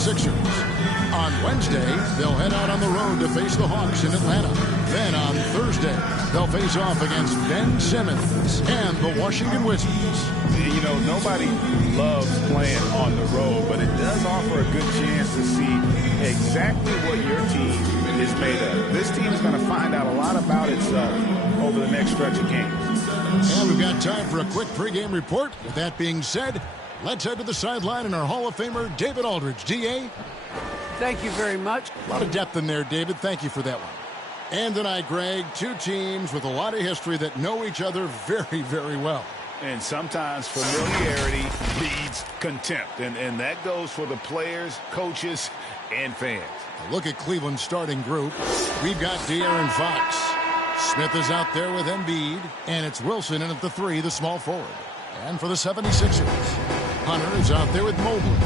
76ers. On Wednesday, they'll head out on the road to face the Hawks in Atlanta. Then on Thursday, they'll face off against Ben Simmons and the Washington Wizards. You know, nobody loves playing on the road, but it does offer a good chance to see exactly what your team is made of. This team is going to find out a lot about itself over the next stretch of games. And we've got time for a quick pregame report. With that being said, let's head to the sideline and our Hall of Famer, David Aldridge. D.A.? Thank you very much. A lot of depth in there, David. Thank you for that one. And tonight, Greg, two teams with a lot of history that know each other very, very well. And sometimes familiarity leads contempt. And that goes for the players, coaches, and fans. A look at Cleveland's starting group. We've got De'Aaron Fox. Smith is out there with Embiid. And it's Wilson in at the 3, the small forward. And for the 76ers, Hunter is out there with Mobley.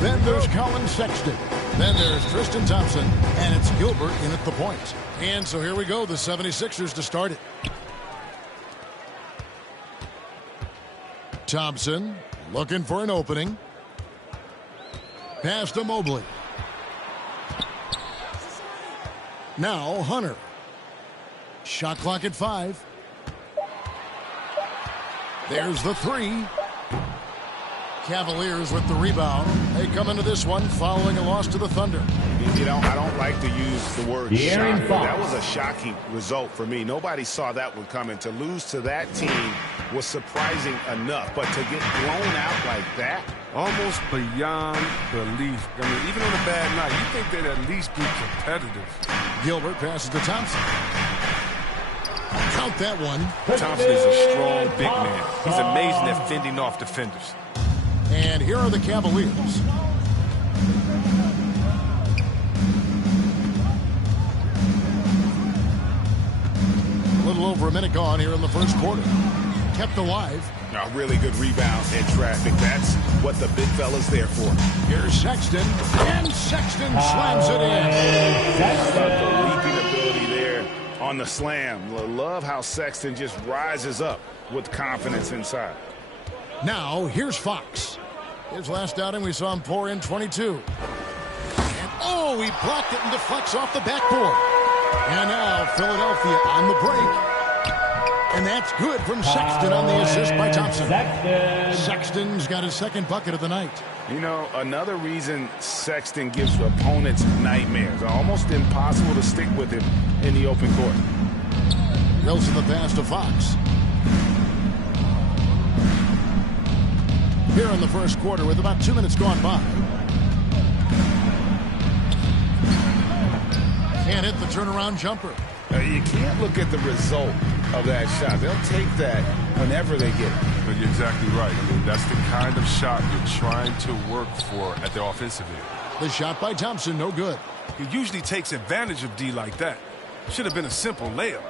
Then there's Colin Sexton. Then there's Tristan Thompson. And it's Gilbert in at the point. And so here we go, the 76ers to start it. Thompson looking for an opening. Pass to Mobley. Now Hunter. Shot clock at 5. There's the 3. Cavaliers with the rebound. They come into this one following a loss to the Thunder. You know, I don't like to use the word shock, but that was a shocking result for me. Nobody saw that one coming. To lose to that team was surprising enough, but to get blown out like that? Almost beyond belief. I mean, even on a bad night, you think they'd at least be competitive. Gilbert passes to Thompson. Count that one. Thompson is a strong big man. He's amazing at fending off defenders. And here are the Cavaliers. A little over a minute gone here in the first quarter. Kept alive. A really good rebound in traffic. That's what the big fella's there for. Here's Sexton. And Sexton slams it in. The leaping ability there on the slam. Love how Sexton just rises up with confidence inside. Now, here's Fox. His last outing, we saw him pour in 22. And, oh, he blocked it and deflects off the backboard. And now, Philadelphia on the break. And that's good from Sexton on the assist by Thompson. Sexton's got his second bucket of the night. You know, another reason Sexton gives opponents nightmares. Almost impossible to stick with him in the open court. Wilson the pass to Fox. Here in the first quarter with about 2 minutes gone by. Can't hit the turnaround jumper. You can't look at the result of that shot. They'll take that whenever they get it. But you're exactly right. I mean, that's the kind of shot you're trying to work for at the offensive end. The shot by Thompson, no good. He usually takes advantage of D like that. Should have been a simple layup.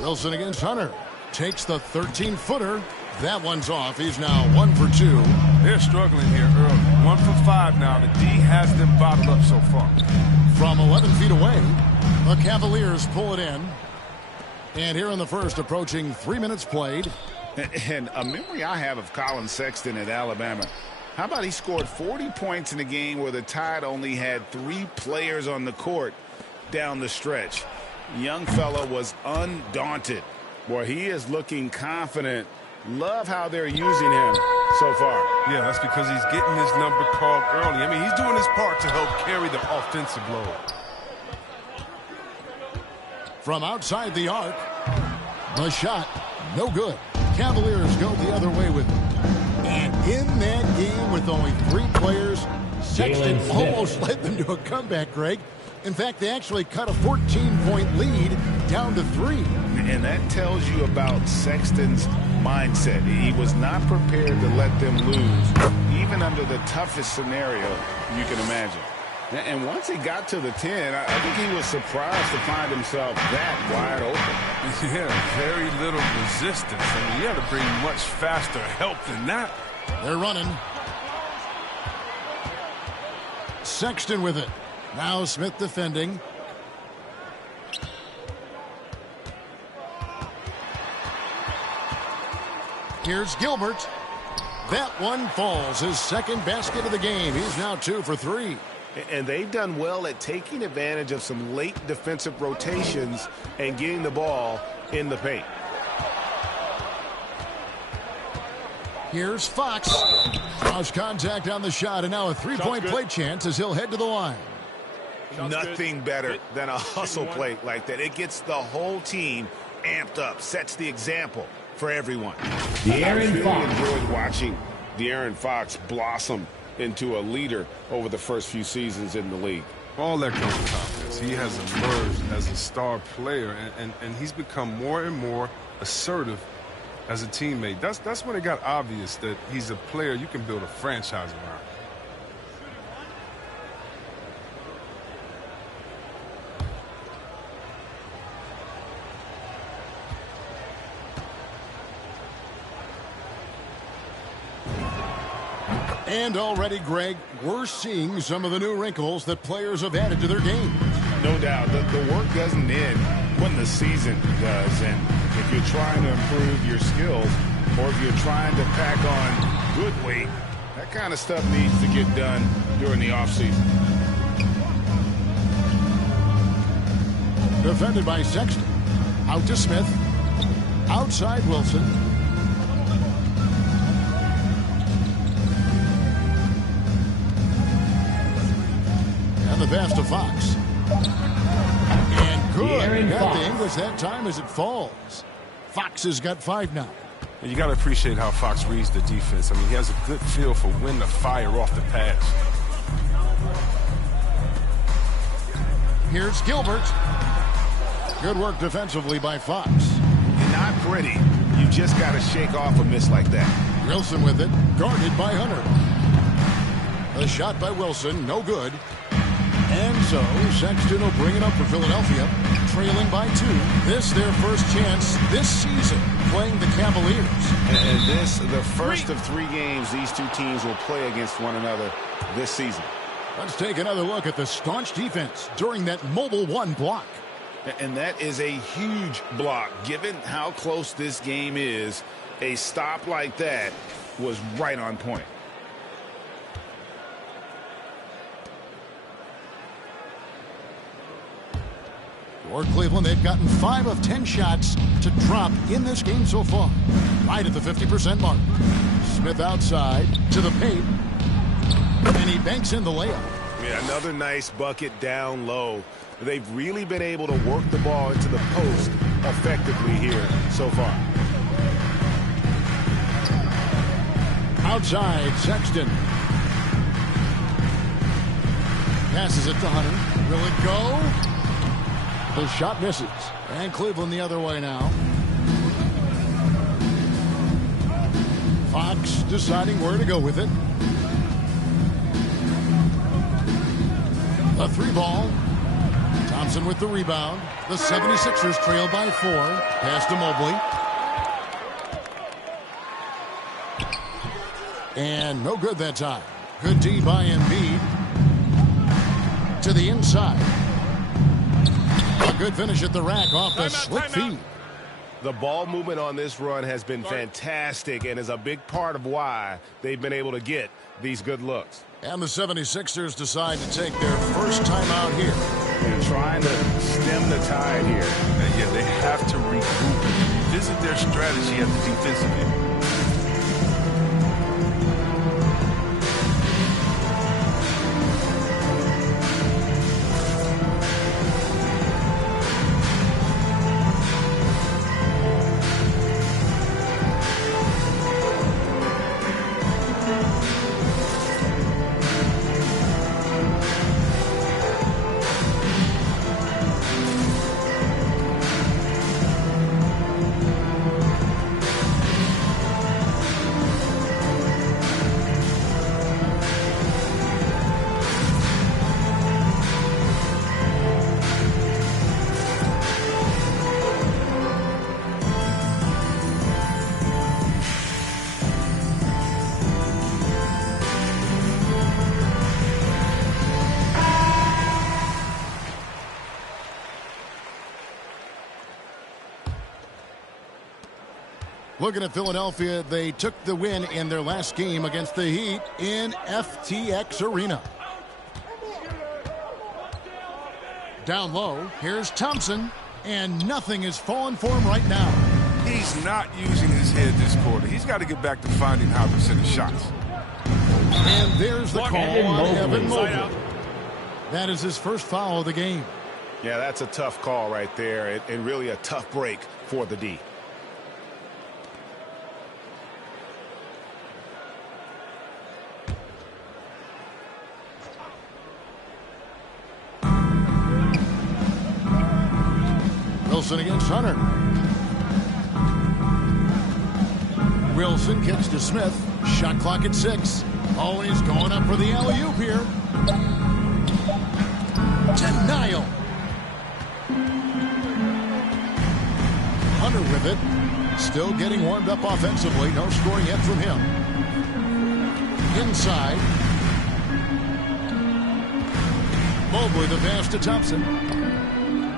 Wilson against Hunter. Takes the 13-footer. That one's off. He's now 1 for 2. They're struggling here early. 1 for 5 now. The D has them bottled up so far. From 11 feet away, the Cavaliers pull it in. And here in the first, approaching 3 minutes played. And a memory I have of Colin Sexton at Alabama. How about he scored 40 points in a game where the Tide only had 3 players on the court down the stretch. Young fella was undaunted. Boy, he is looking confident. Love how they're using him so far. Yeah, that's because he's getting his number called early. I mean, he's doing his part to help carry the offensive load. From outside the arc, the shot, no good. Cavaliers go the other way with it. And in that game with only 3 players, Sexton almost led them to a comeback, Greg. In fact, they actually cut a 14-point lead down to 3. And that tells you about Sexton's mindset. He was not prepared to let them lose, even under the toughest scenario you can imagine. And once he got to the 10, I think he was surprised to find himself that wide open. Yeah, very little resistance. I mean, you had to bring much faster help than that. They're running. Sexton with it. Now Smith defending. Here's Gilbert. That one falls. His second basket of the game. He's now 2 for 3. And they've done well at taking advantage of some late defensive rotations and getting the ball in the paint. Here's Fox. Draws contact on the shot, and now a three-point play chance as he'll head to the line. Nothing better than a hustle play like that. It gets the whole team amped up, sets the example for everyone. I really enjoyed watching De'Aaron Fox blossom into a leader over the first few seasons in the league. All that comes with confidence. He has emerged as a star player, and he's become more and more assertive as a teammate. That's when it got obvious that he's a player you can build a franchise around. And already, Greg, we're seeing some of the new wrinkles that players have added to their game. No doubt. The work doesn't end when the season does. And if you're trying to improve your skills or if you're trying to pack on good weight, that kind of stuff needs to get done during the offseason. Defended by Sexton. Out to Smith. Outside Wilson. The pass to Fox. And good. Got the English that time as it falls. Fox has got 5 now. And you got to appreciate how Fox reads the defense. I mean, he has a good feel for when to fire off the pass. Here's Gilbert. Good work defensively by Fox. And not pretty. You just got to shake off a miss like that. Wilson with it. Guarded by Hunter. The shot by Wilson. No good. And so, Sexton will bring it up for Philadelphia, trailing by 2. This their first chance this season playing the Cavaliers. And this, the first of 3 games these two teams will play against one another this season. Let's take another look at the staunch defense during that mobile 1 block. And that is a huge block. Given how close this game is, a stop like that was right on point. For Cleveland, they've gotten 5 of 10 shots to drop in this game so far. Right at the 50% mark. Smith outside to the paint. And he banks in the layup. Yeah, another nice bucket down low. They've really been able to work the ball into the post effectively here so far. Outside, Sexton. Passes it to Hunter. Will it go? The shot misses. And Cleveland the other way now. Fox deciding where to go with it. The 3 ball. Thompson with the rebound. The 76ers trail by 4. Pass to Mobley. And no good that time. Good D by Embiid. To the inside. A good finish at the rack off the slick feed. The ball movement on this run has been fantastic and is a big part of why they've been able to get these good looks. And the 76ers decide to take their first time out here. They're trying to stem the tide here. And yet they have to regroup and revisit their strategy at the defensive end. Looking at Philadelphia, they took the win in their last game against the Heat in FTX Arena. Down low, here's Thompson, and nothing is falling for him right now. He's not using his head this quarter. He's got to get back to finding how to hit his shots. And there's the call on Evan Mobley. That is his first foul of the game. Yeah, that's a tough call right there, and really a tough break for the D. Wilson against Hunter. Wilson kicks to Smith. Shot clock at 6. Always going up for the alley-oop here. Denial. Hunter with it. Still getting warmed up offensively. No scoring yet from him. Inside. Mobley the pass to Thompson.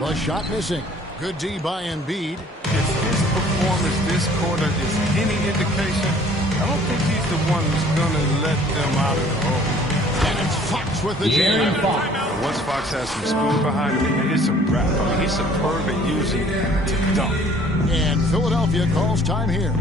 The shot missing. Good D by Embiid. If his performance this quarter is any indication, I don't think he's the one who's going to let them out of the hole. And it's Fox with the jam. Once Fox has some speed behind him, it's a wrap. I mean, he's superb at using it to dunk. And Philadelphia calls time here.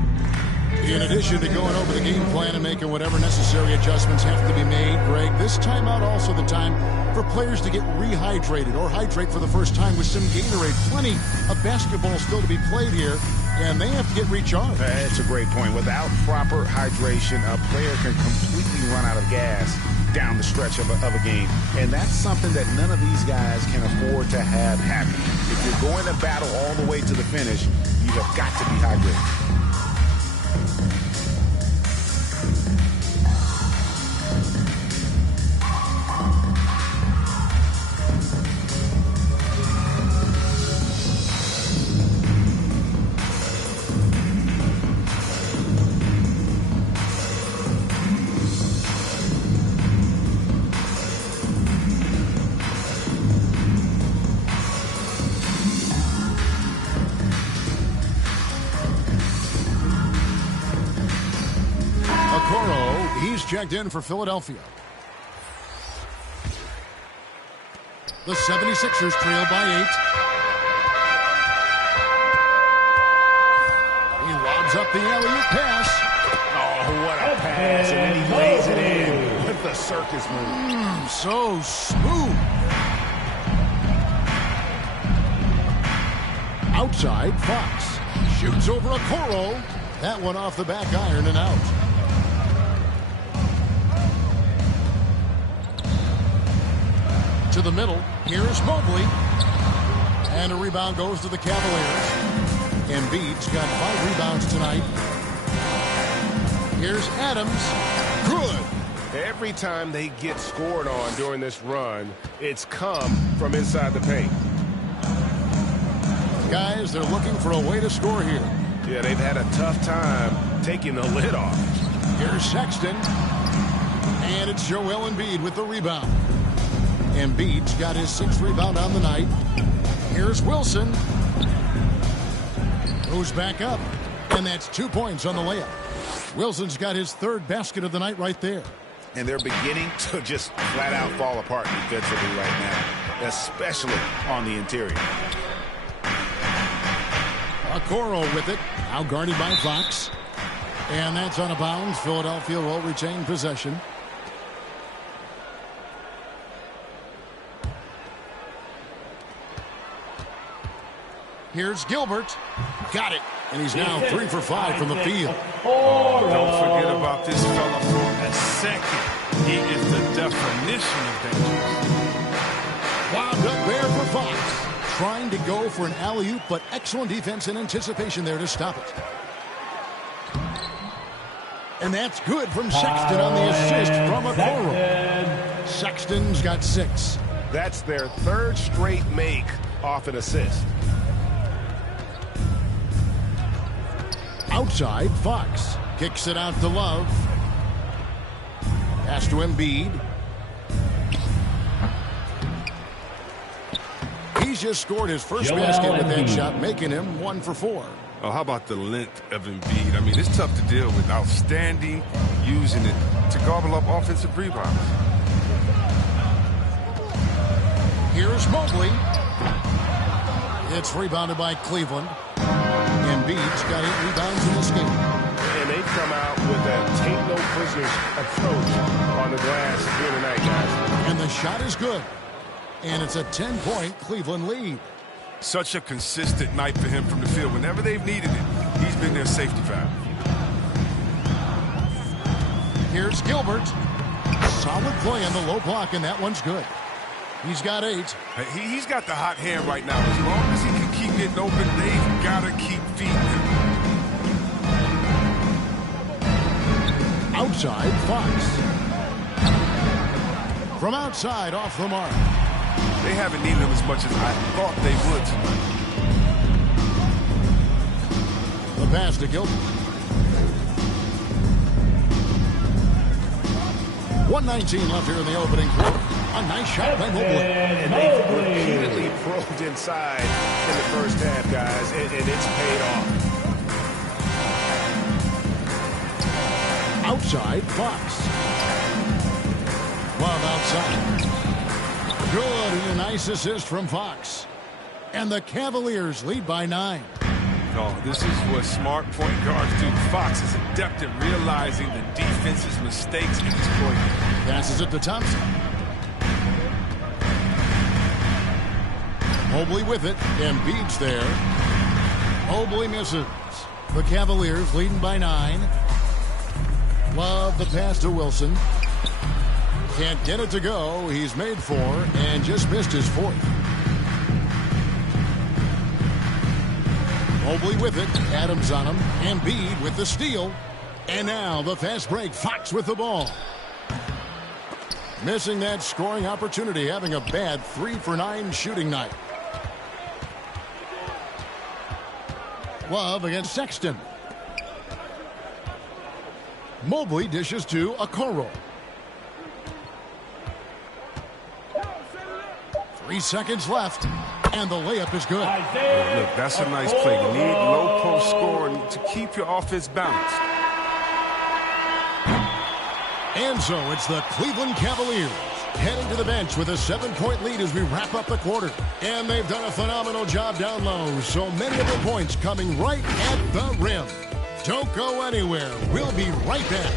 In addition to going over the game plan and making whatever necessary adjustments have to be made, Greg, this timeout also the time for players to get rehydrated or hydrate for the first time with some Gatorade. Plenty of basketball still to be played here, and they have to get recharged. That's a great point. Without proper hydration, a player can completely run out of gas down the stretch of a game. And that's something that none of these guys can afford to have happen. If you're going to battle all the way to the finish, you have got to be hydrated. Checked in for Philadelphia. The 76ers trail by 8. He lobs up the alley-oop pass. Oh, what a pass, and then he lays it in with the circus move. So smooth. Outside, Fox shoots over a Okoro. That one off the back iron and out. To the middle. Here's Mobley. And a rebound goes to the Cavaliers. Embiid's got 5 rebounds tonight. Here's Adams. Good. Every time they get scored on during this run, it's come from inside the paint. Guys, they're looking for a way to score here. Yeah, they've had a tough time taking the lid off. Here's Sexton. And it's Joel Embiid with the rebound. Embiid's got his 6th rebound on the night. Here's Wilson. Goes back up. And that's 2 points on the layup. Wilson's got his 3rd basket of the night right there. And they're beginning to just flat out fall apart defensively right now, especially on the interior. Okoro with it. Now guarded by Fox. And that's on a bounds. Philadelphia will retain possession. Here's Gilbert. Got it. And he's now 3 for 5 from the field. Oh, don't forget about this fella for a second. He is the definition of dangerous. Wound up there for Fox. Trying to go for an alley-oop, but excellent defense and anticipation there to stop it. And that's good from Sexton on the assist from Okoro. Sexton's got 6. That's their 3rd straight make off an assist. Outside, Fox kicks it out to Love. Pass to Embiid. He's just scored his first basket with that shot, making him 1 for 4. Oh, how about the length of Embiid? I mean, it's tough to deal with. Outstanding, using it to gobble up offensive rebounds. Here's Mobley. It's rebounded by Cleveland. Embiid's got 8 rebounds in this game. And they've come out with a take-no-prisoners approach on the glass here tonight, guys. And the shot is good. And it's a 10-point Cleveland lead. Such a consistent night for him from the field. Whenever they've needed it, he's been their safety valve. Here's Gilbert. Solid play on the low block, and that one's good. He's got 8. He's got the hot hand right now. As long as he can keep getting open, they've got to keep feeding him. Outside, Fox. From outside, off the mark. They haven't needed him as much as I thought they would tonight. The pass to Gilbert. 1:19 left here in the opening quarter. A nice shot by Mobley. And they've repeatedly probed inside in the first half, guys, and it's paid off. Outside, Fox. Love outside. Good, and a nice assist from Fox. And the Cavaliers lead by 9. No, this is what smart point guards do. Fox is adept at realizing the defense's mistakes and exploiting them. Passes it to Thompson. Mobley with it. Embiid's there. Mobley misses. The Cavaliers leading by 9. Love the pass to Wilson. Can't get it to go. He's made 4 and just missed his 4th. Mobley with it. Adams on him. Embiid with the steal. And now the fast break. Fox with the ball. Missing that scoring opportunity. Having a bad 3 for 9 shooting night. Love against Sexton. Mobley dishes to Okoro. 3 seconds left, and the layup is good. Look, that's a nice play. You need low post scoring to keep your offense balanced. And so it's the Cleveland Cavaliers heading to the bench with a 7-point lead as we wrap up the quarter. And they've done a phenomenal job down low, so many of the points coming right at the rim. Don't go anywhere. We'll be right back.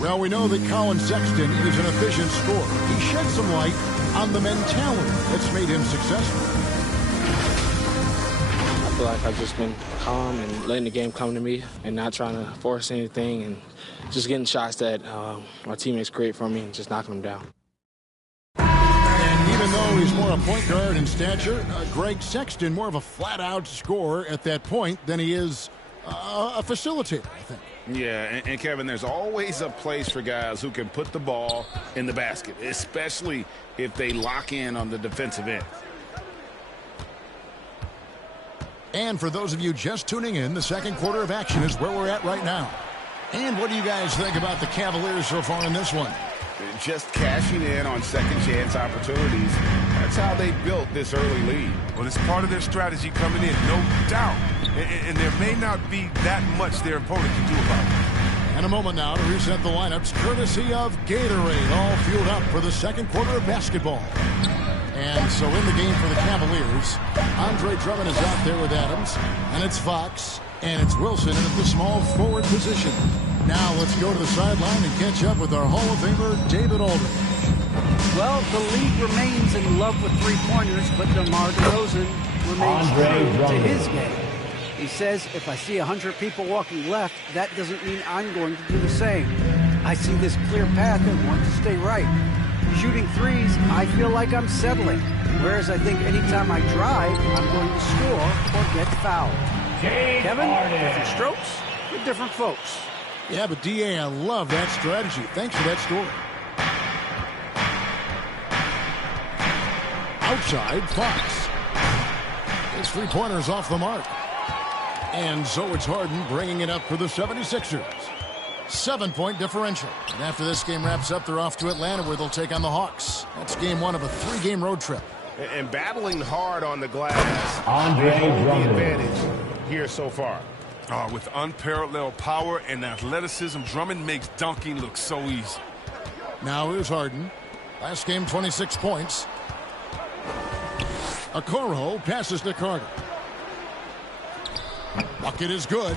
Well, we know that Colin Sexton is an efficient scorer. He shed some light on the mentality that's made him successful. I feel like I've just been calm and letting the game come to me and not trying to force anything and just getting shots that my teammates create for me and just knocking them down. And even though he's more a point guard in stature, Greg Sexton more of a flat-out scorer at that point than he is a facilitator, I think. Yeah, and Kevin, there's always a place for guys who can put the ball in the basket, especially if they lock in on the defensive end. And for those of you just tuning in, the second quarter of action is where we're at right now. And what do you guys think about the Cavaliers so far in this one? Just cashing in on second chance opportunities. That's how they built this early lead. Well, it's part of their strategy coming in, no doubt. And there may not be that much their opponent can do about it. And a moment now to reset the lineups, courtesy of Gatorade, all fueled up for the second quarter of basketball. And so in the game for the Cavaliers, Andre Drummond is out there with Adams, and it's Fox, and it's Wilson in at the small forward position. Now let's go to the sideline and catch up with our Hall of Famer, David Aldridge. Well, the league remains in love with three-pointers, but DeMar DeRozan remains true to his game. He says, if I see 100 people walking left, that doesn't mean I'm going to do the same. I see this clear path and want to stay right. Shooting threes, I feel like I'm settling. Whereas I think anytime I drive, I'm going to score or get fouled. Kevin, different strokes for different folks. Yeah, but D.A., I love that strategy. Thanks for that story. Outside, Fox. His three-pointer's off the mark. And so it's Harden bringing it up for the 76ers. 7-point differential. And after this game wraps up, they're off to Atlanta where they'll take on the Hawks. That's game one of a 3-game road trip. And battling hard on the glass. Andre the advantage here so far. With unparalleled power and athleticism, Drummond makes dunking look so easy. Now here's Harden. Last game, 26 points. Okoro passes to Carter. Bucket is good.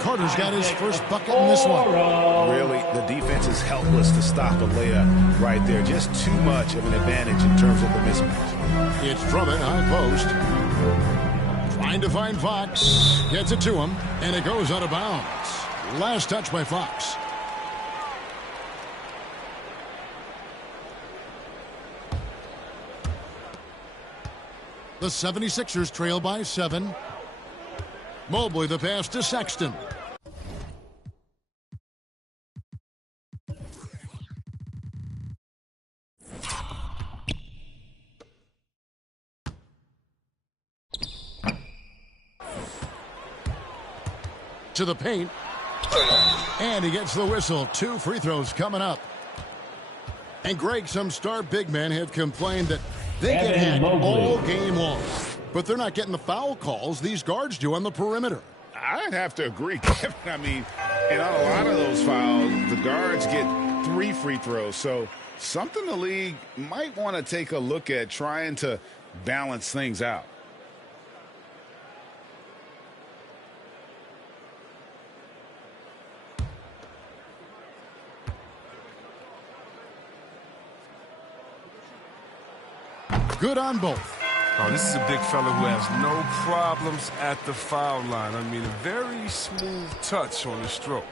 Carter's got his first bucket in this one. Really, the defense is helpless to stop a layup right there. Just too much of an advantage in terms of the mismatch. It's Drummond, high post. Trying to find Fox. Gets it to him, and it goes out of bounds. Last touch by Fox. The 76ers trail by 7. Mobley the pass to Sexton. To the paint. And he gets the whistle. 2 free throws coming up. And Greg, some star big men have complained that they get hacked all game long. But they're not getting the foul calls these guards do on the perimeter. I'd have to agree, Kevin. I mean, and on a lot of those fouls, the guards get 3 free throws. So something the league might want to take a look at trying to balance things out. Good on both. Oh, this is a big fella who has no problems at the foul line. I mean, a very smooth touch on the stroke.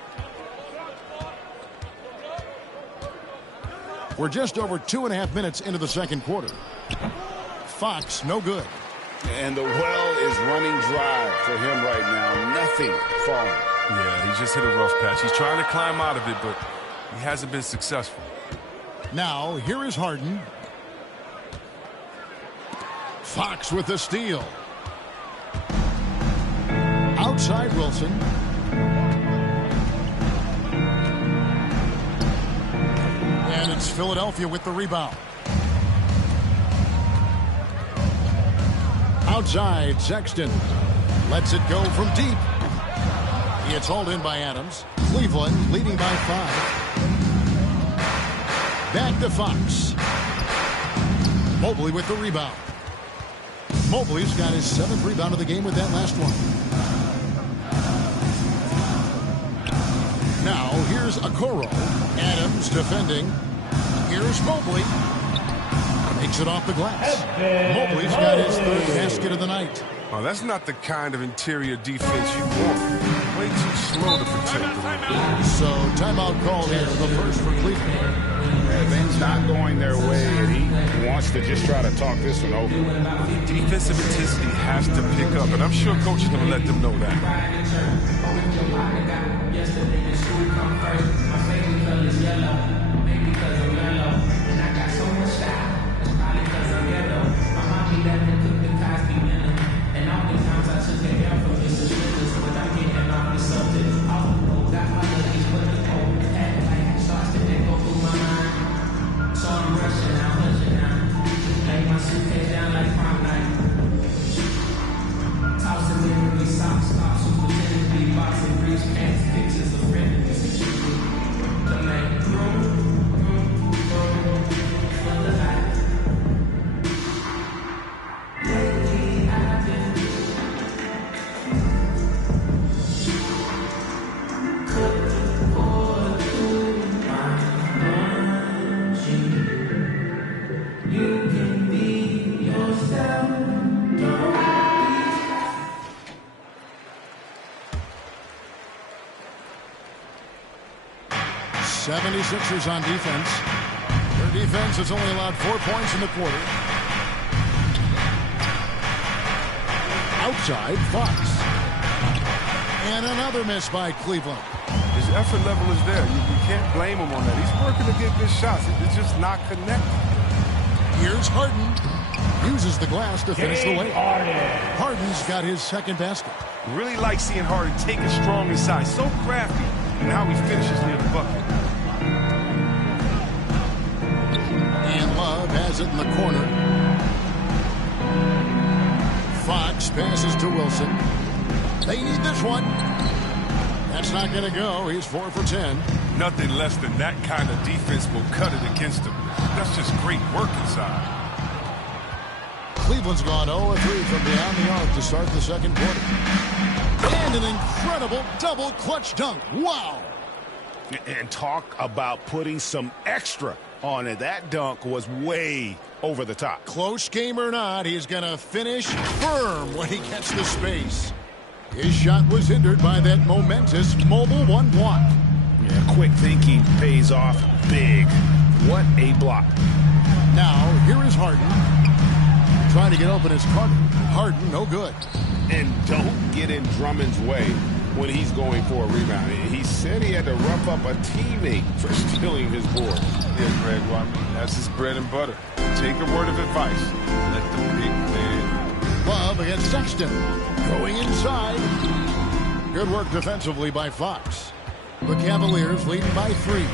We're just over 2.5 minutes into the second quarter. Fox, no good. And the well is running dry for him right now. Nothing falling. Yeah, he just hit a rough patch. He's trying to climb out of it, but he hasn't been successful. Now, here is Harden. Fox with the steal. Outside Wilson. And it's Philadelphia with the rebound. Outside, Sexton. Lets it go from deep. It's hauled in by Adams. Cleveland leading by 5. Back to Fox. Mobley with the rebound. Mobley's got his 7th rebound of the game with that last one. Now, here's Okoro. Adams defending. Here's Mobley. Makes it off the glass. Mobley's got his 3rd basket of the night. Oh, that's not the kind of interior defense you want. Way too slow to protect the rim. So, timeout called here, the first for Cleveland. Things not going their way, and he wants to just try to talk this one over. Defensive intensity has to pick up, and I'm sure coach is going to let them know that. '76ers on defense. Their defense has only allowed 4 points in the quarter. Outside, Fox. And another miss by Cleveland. His effort level is there. You can't blame him on that. He's working to get good shots. It's just not connected. Here's Harden. Uses the glass to finish the layup. Harden's got his second basket. Really like seeing Harden take it strong inside. So crafty in how he finishes near the bucket. And Love has it in the corner. Fox passes to Wilson. They need this one. That's not going to go. He's 4 for 10. Nothing less than that kind of defense will cut it against him. That's just great work inside. Cleveland's gone 0-3 from beyond the arc to start the second quarter. And an incredible double clutch dunk. Wow. And talk about putting some extra on it. That dunk was way over the top. Close game or not, he's going to finish firm when he gets the space. His shot was hindered by that momentous mobile one block. Yeah, quick thinking pays off big. What a block. Now, here is Harden. Trying to get open is Carter. Harden, no good. And don't get in Drummond's way when he's going for a rebound. He said he had to rough up a teammate for stealing his board. Yeah, Greg, well, I mean, that's his bread and butter. Take a word of advice. Let the big man. Love against Sexton. Going inside. Good work defensively by Fox. The Cavaliers leading by 3.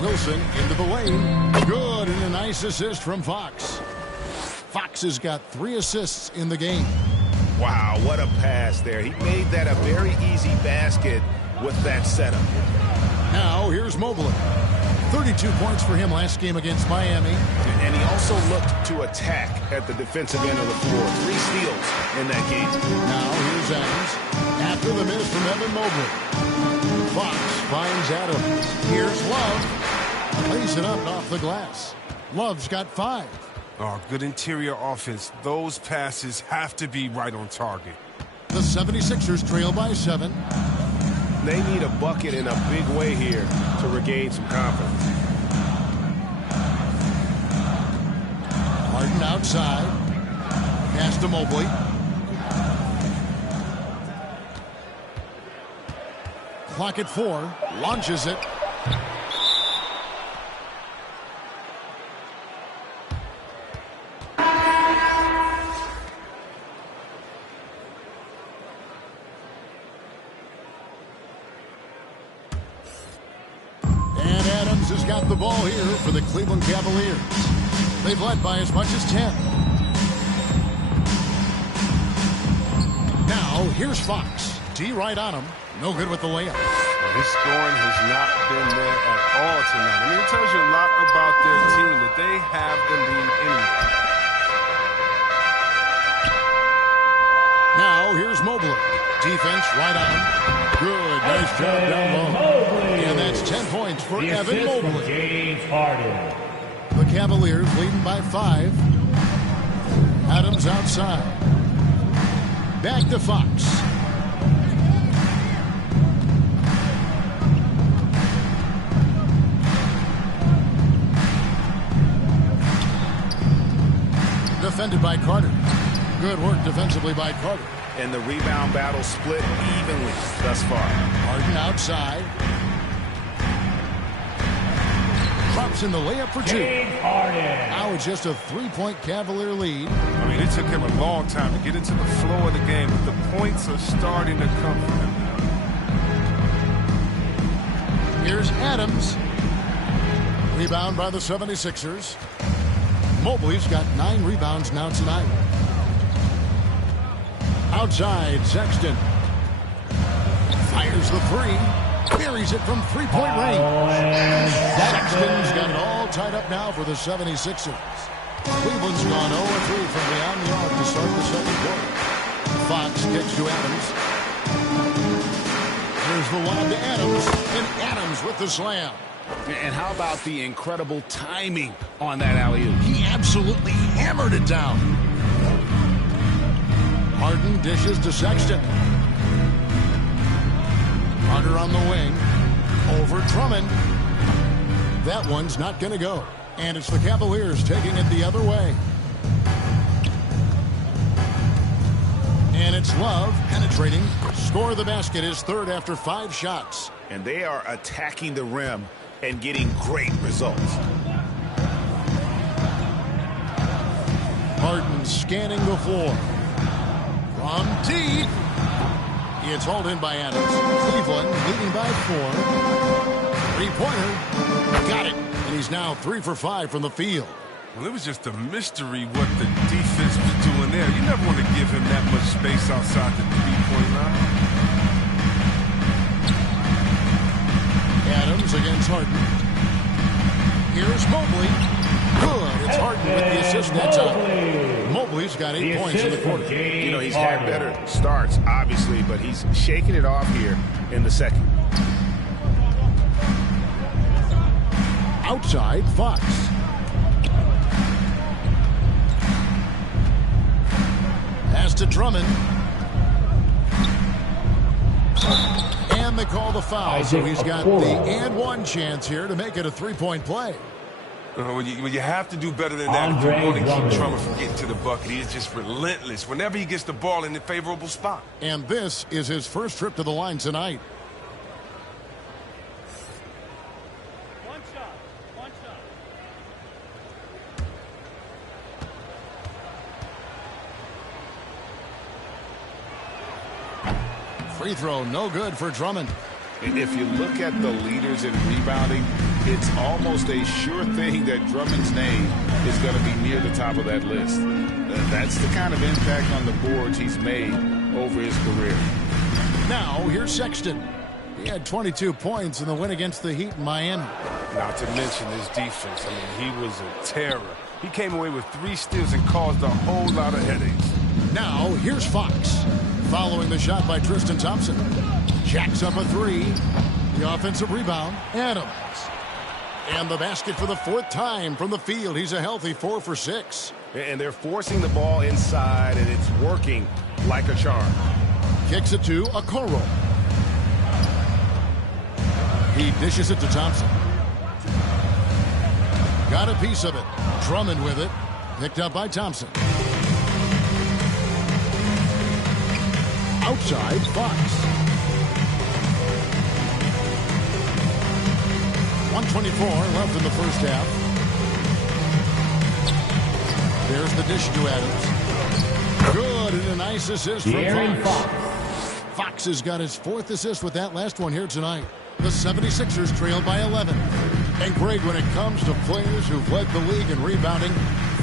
Wilson into the lane. Good, and a nice assist from Fox. Fox has got 3 assists in the game. Wow, what a pass there. He made that a very easy basket with that setup. Now, here's Mobley. 32 points for him last game against Miami. And he also looked to attack at the defensive end of the floor. 3 steals in that game. Now, here's Adams. After the miss from Evan Mobley. Fox finds Adams. Here's Love. Lays it up off the glass. Love's got 5. Oh, good interior offense. Those passes have to be right on target. The 76ers trail by 7. They need a bucket in a big way here to regain some confidence. Harden outside. Pass to Mobley. Clock at 4. Launches it. Has got the ball here for the Cleveland Cavaliers. They've led by as much as 10. Now, here's Fox. D right on him. No good with the layup. Well, his scoring has not been there at all tonight. I mean, it tells you a lot about their team that they have the lead anyway. Now, here's Mobley. Defense right on him. Good. Nice job down low. And that's 10 points for Evan Mobley. The Cavaliers leading by 5. Adams outside. Back to Fox. Defended by Carter. Good work defensively by Carter. And the rebound battle split evenly thus far. Harden outside. Drops in the layup for 2. Now it's just a 3-point Cavalier lead. I mean, it took him a long time to get into the flow of the game, but the points are starting to come for him now. Here's Adams. Rebound by the 76ers. Mobley's got 9 rebounds now tonight. Outside, Sexton. Fires the 3. Buries it from 3-point range. Sexton's got it all tied up now for the 76ers. Cleveland's gone 0-3 from beyond the arc to start the second quarter. Fox kicks to Adams. Here's the lob to Adams. And Adams with the slam. And how about the incredible timing on that alley-oop? He absolutely hammered it down. Harden dishes to Sexton. Carter on the wing. Over Drummond. That one's not going to go. And it's the Cavaliers taking it the other way. And it's Love penetrating. Score the basket, his 3rd after 5 shots. And they are attacking the rim and getting great results. Adams scanning the floor. From deep. It's hauled in by Adams. Cleveland leading by 4. Three-pointer. Got it. And he's now 3 for 5 from the field. Well, it was just a mystery what the defense was doing there. You never want to give him that much space outside the three-point line. Adams against Harden. Here's Mobley. Good. It's Harden with the assist that time. Mobley's got 8 points in the quarter. You know, he's had better starts, obviously, but he's shaking it off here in the second. Outside, Fox. Pass to Drummond. And they call the foul, so he's got the and one chance here to make it a three-point play. Well, you have to do better than that if you want to keep Drummond from getting to the bucket. He is just relentless whenever he gets the ball in a favorable spot. And this is his first trip to the line tonight. One shot. Free throw, no good for Drummond. And if you look at the leaders in rebounding, it's almost a sure thing that Drummond's name is going to be near the top of that list. That's the kind of impact on the boards he's made over his career. Now, here's Sexton. He had 22 points in the win against the Heat in Miami. Not to mention his defense. I mean, he was a terror. He came away with 3 steals and caused a whole lot of headaches. Now, here's Fox. Following the shot by Tristan Thompson. Jacks up a 3. The offensive rebound, Adams. And the basket for the 4th time from the field. He's a healthy 4 for 6. And they're forcing the ball inside, and it's working like a charm. Kicks it to Okoro. He dishes it to Thompson. Got a piece of it. Drummond with it. Picked up by Thompson. Outside, Fox. 1:24 left in the first half. There's the dish to Adams. Good, and a nice assist from Fox. Fox has got his 4th assist with that last one here tonight. The 76ers trail by 11. And Greg, when it comes to players who've led the league in rebounding,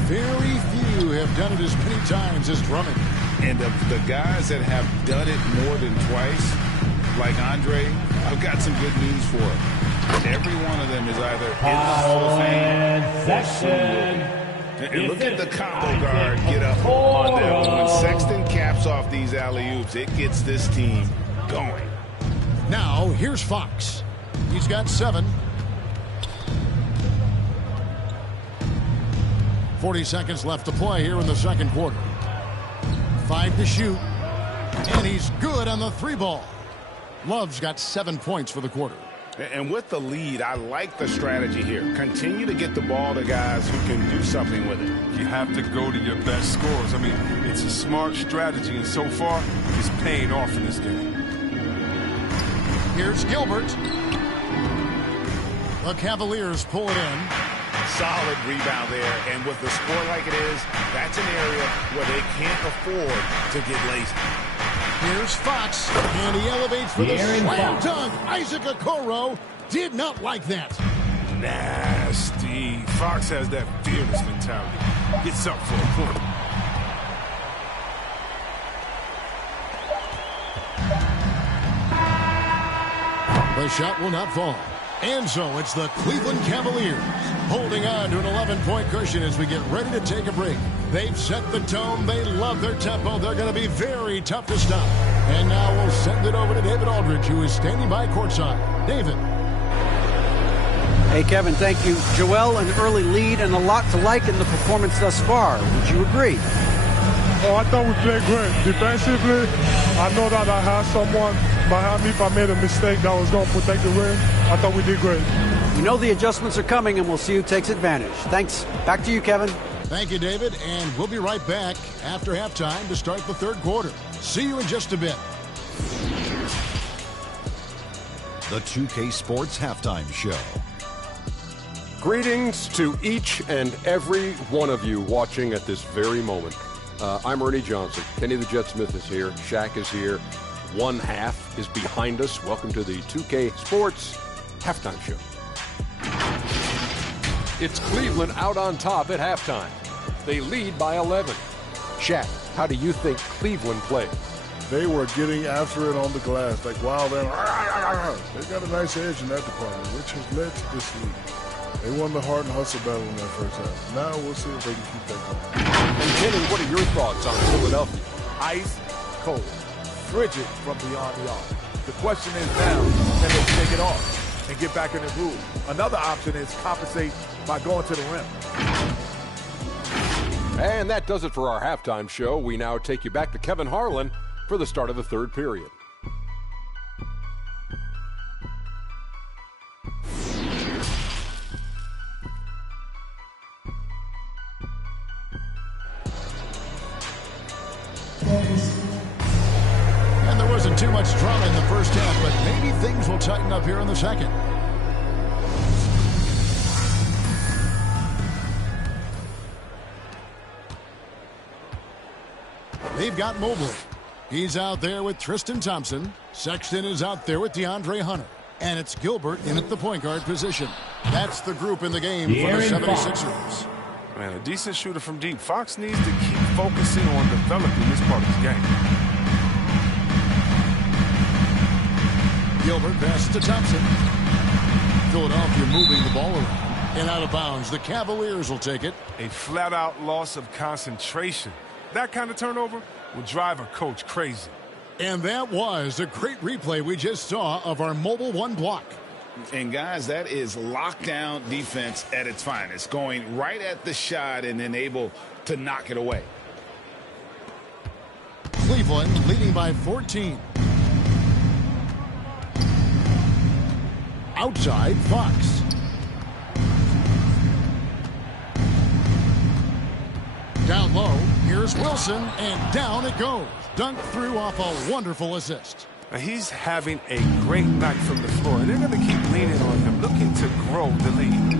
very few have done it as many times as Drummond. And of the guys that have done it more than twice, like Andre, I've got some good news for him. Every one of them is either in the Hall of Fame or soon will be. And look at the combo guard get up on that one. When Sexton caps off these alley-oops, it gets this team going. Now, here's Fox. He's got 7. 40 seconds left to play here in the second quarter. 5 to shoot. And he's good on the 3 ball. Love's got 7 points for the quarter. And with the lead, I like the strategy here. Continue to get the ball to guys who can do something with it. You have to go to your best scorers. I mean, it's a smart strategy, and so far, it's paying off in this game. Here's Gilbert. The Cavaliers pull it in. Solid rebound there, and with the score like it is, that's an area where they can't afford to get lazy. Here's Fox, and he elevates for the slam dunk. Isaac Okoro did not like that. Nasty. Fox has that fearless mentality. Gets up for a point. The shot will not fall. And so it's the Cleveland Cavaliers holding on to an 11-point cushion as we get ready to take a break. They've set the tone. They love their tempo. They're going to be very tough to stop. And now we'll send it over to David Aldridge, who is standing by courtside. David. Hey, Kevin, thank you. Joel, an early lead and a lot to like in the performance thus far. Would you agree? Oh, I thought we played great. Defensively, I know that I had someone behind me if I made a mistake that was going to protect the rim. I thought we did great. We know the adjustments are coming, and we'll see who takes advantage. Thanks. Back to you, Kevin. Thank you, David. And we'll be right back after halftime to start the third quarter. See you in just a bit. The 2K Sports Halftime Show. Greetings to each and every one of you watching at this very moment. I'm Ernie Johnson. Kenny the Jet Smith is here. Shaq is here. One half is behind us. Welcome to the 2K Sports Halftime Show. It's Cleveland out on top at halftime. They lead by 11. Shaq, how do you think Cleveland played? They were getting after it on the glass, like wild animals. They got a nice edge in that department, which has led to this lead. They won the heart and hustle battle in that first half. Now we'll see if they can keep that going. And Kenny, what are your thoughts on Philadelphia? Ice cold, frigid from beyond the arc. The question is now, can they shake it off and get back in the groove? Another option is compensate by going to the rim. And that does it for our halftime show. We now take you back to Kevin Harlan for the start of the third period. And there wasn't too much drama in the first half, but maybe things will tighten up here in the second. They've got Mobley. He's out there with Tristan Thompson. Sexton is out there with DeAndre Hunter. And it's Gilbert in at the point guard position. That's the group in the game for the 76ers. Man, a decent shooter from deep. Fox needs to keep focusing on developing this part of his game. Gilbert passes to Thompson. Philadelphia moving the ball around. And out of bounds. The Cavaliers will take it. A flat-out loss of concentration. That kind of turnover will drive a coach crazy. And that was a great replay we just saw of our Mobile One block. And, guys, that is lockdown defense at its finest, going right at the shot and then able to knock it away. Cleveland leading by 14. Outside, Fox. Down low, here's Wilson, and down it goes. Dunked through off a wonderful assist. Now he's having a great night from the floor, and they're going to keep leaning on him, looking to grow the lead.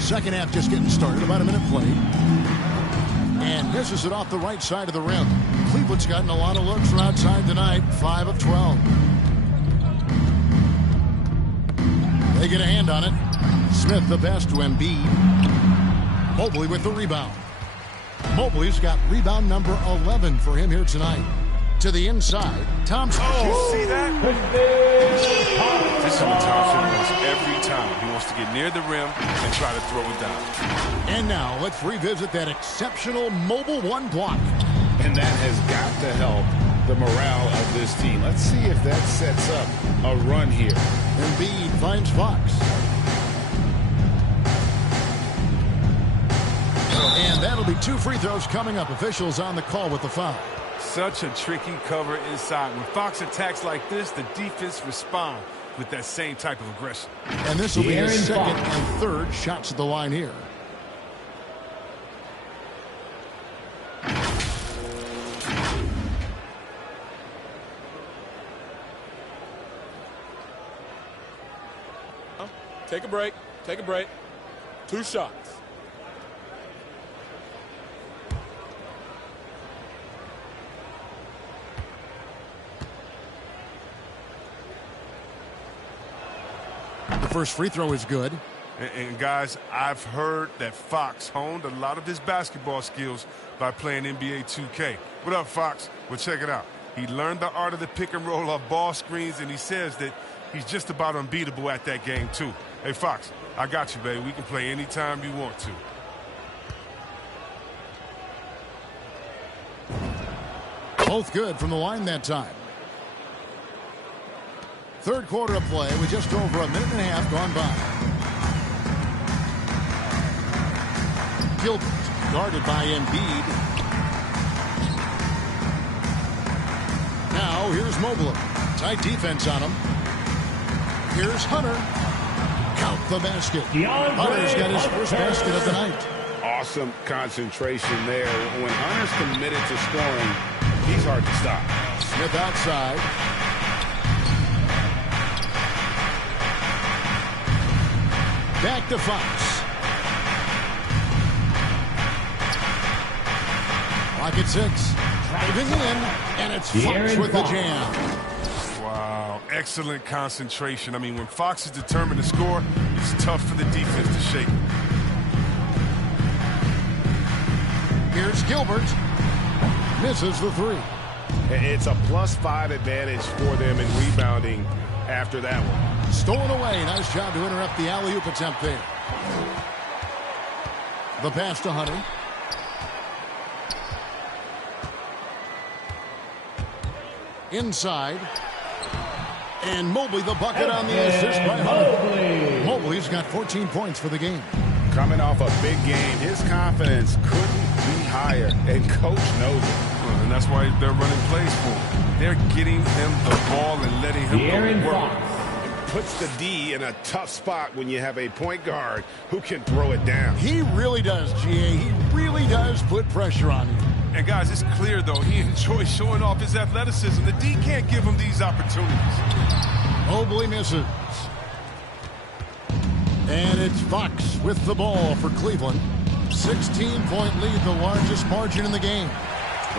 Second half just getting started, about a minute played. And misses it off the right side of the rim. Cleveland's gotten a lot of looks from outside tonight, 5 of 12. They get a hand on it. Smith the pass to Embiid. Mobley with the rebound. Mobley's got rebound number 11 for him here tonight. To the inside, Thompson. Oh, you see that? This is what Thompson wants every time. He wants to get near the rim and try to throw it down. And now let's revisit that exceptional Mobile One block. And that has got to help the morale of this team. Let's see if that sets up a run here. Embiid finds Fox. And that'll be 2 free throws coming up. Officials on the call with the foul. Such a tricky cover inside. When Fox attacks like this, the defense responds with that same type of aggression. And this will be his second and third shots at the line here. Take a break. Take a break. 2 shots. The first free throw is good. And guys, I've heard that Fox honed a lot of his basketball skills by playing NBA 2K. What up, Fox? Well, check it out. He learned the art of the pick and roll off ball screens, and he says that he's just about unbeatable at that game, too. Hey, Fox, I got you, baby. We can play anytime you want to. Both good from the line that time. Third quarter of play with just over a minute and a half gone by. Gilbert guarded by Embiid. Now here's Mobley. Tight defense on him. Here's Hunter. Count the basket. Hunter's got his first basket of the night. Awesome concentration there. When Hunter's committed to scoring, he's hard to stop. Smith outside. Back to Fox. Clock at 6. Driving in, and it's Fox with the jam. Wow, excellent concentration. I mean, when Fox is determined to score, it's tough for the defense to shake him. Here's Gilbert. Misses the 3. It's a +5 advantage for them in rebounding after that one. Stolen away. Nice job to interrupt the alley-oop attempt there. The pass to Hunter. Inside. And Mobley the bucket on the assist by Hunter. Mobley's got 14 points for the game. Coming off a big game, his confidence couldn't be higher, and Coach knows it. And that's why they're running plays for him. They're getting him the ball and letting him go work. Puts the D in a tough spot when you have a point guard who can throw it down. He really does, GA. He really does put pressure on you. And guys, it's clear, though, he enjoys showing off his athleticism. The D can't give him these opportunities. Mobley misses. And it's Fox with the ball for Cleveland. 16-point lead, the largest margin in the game.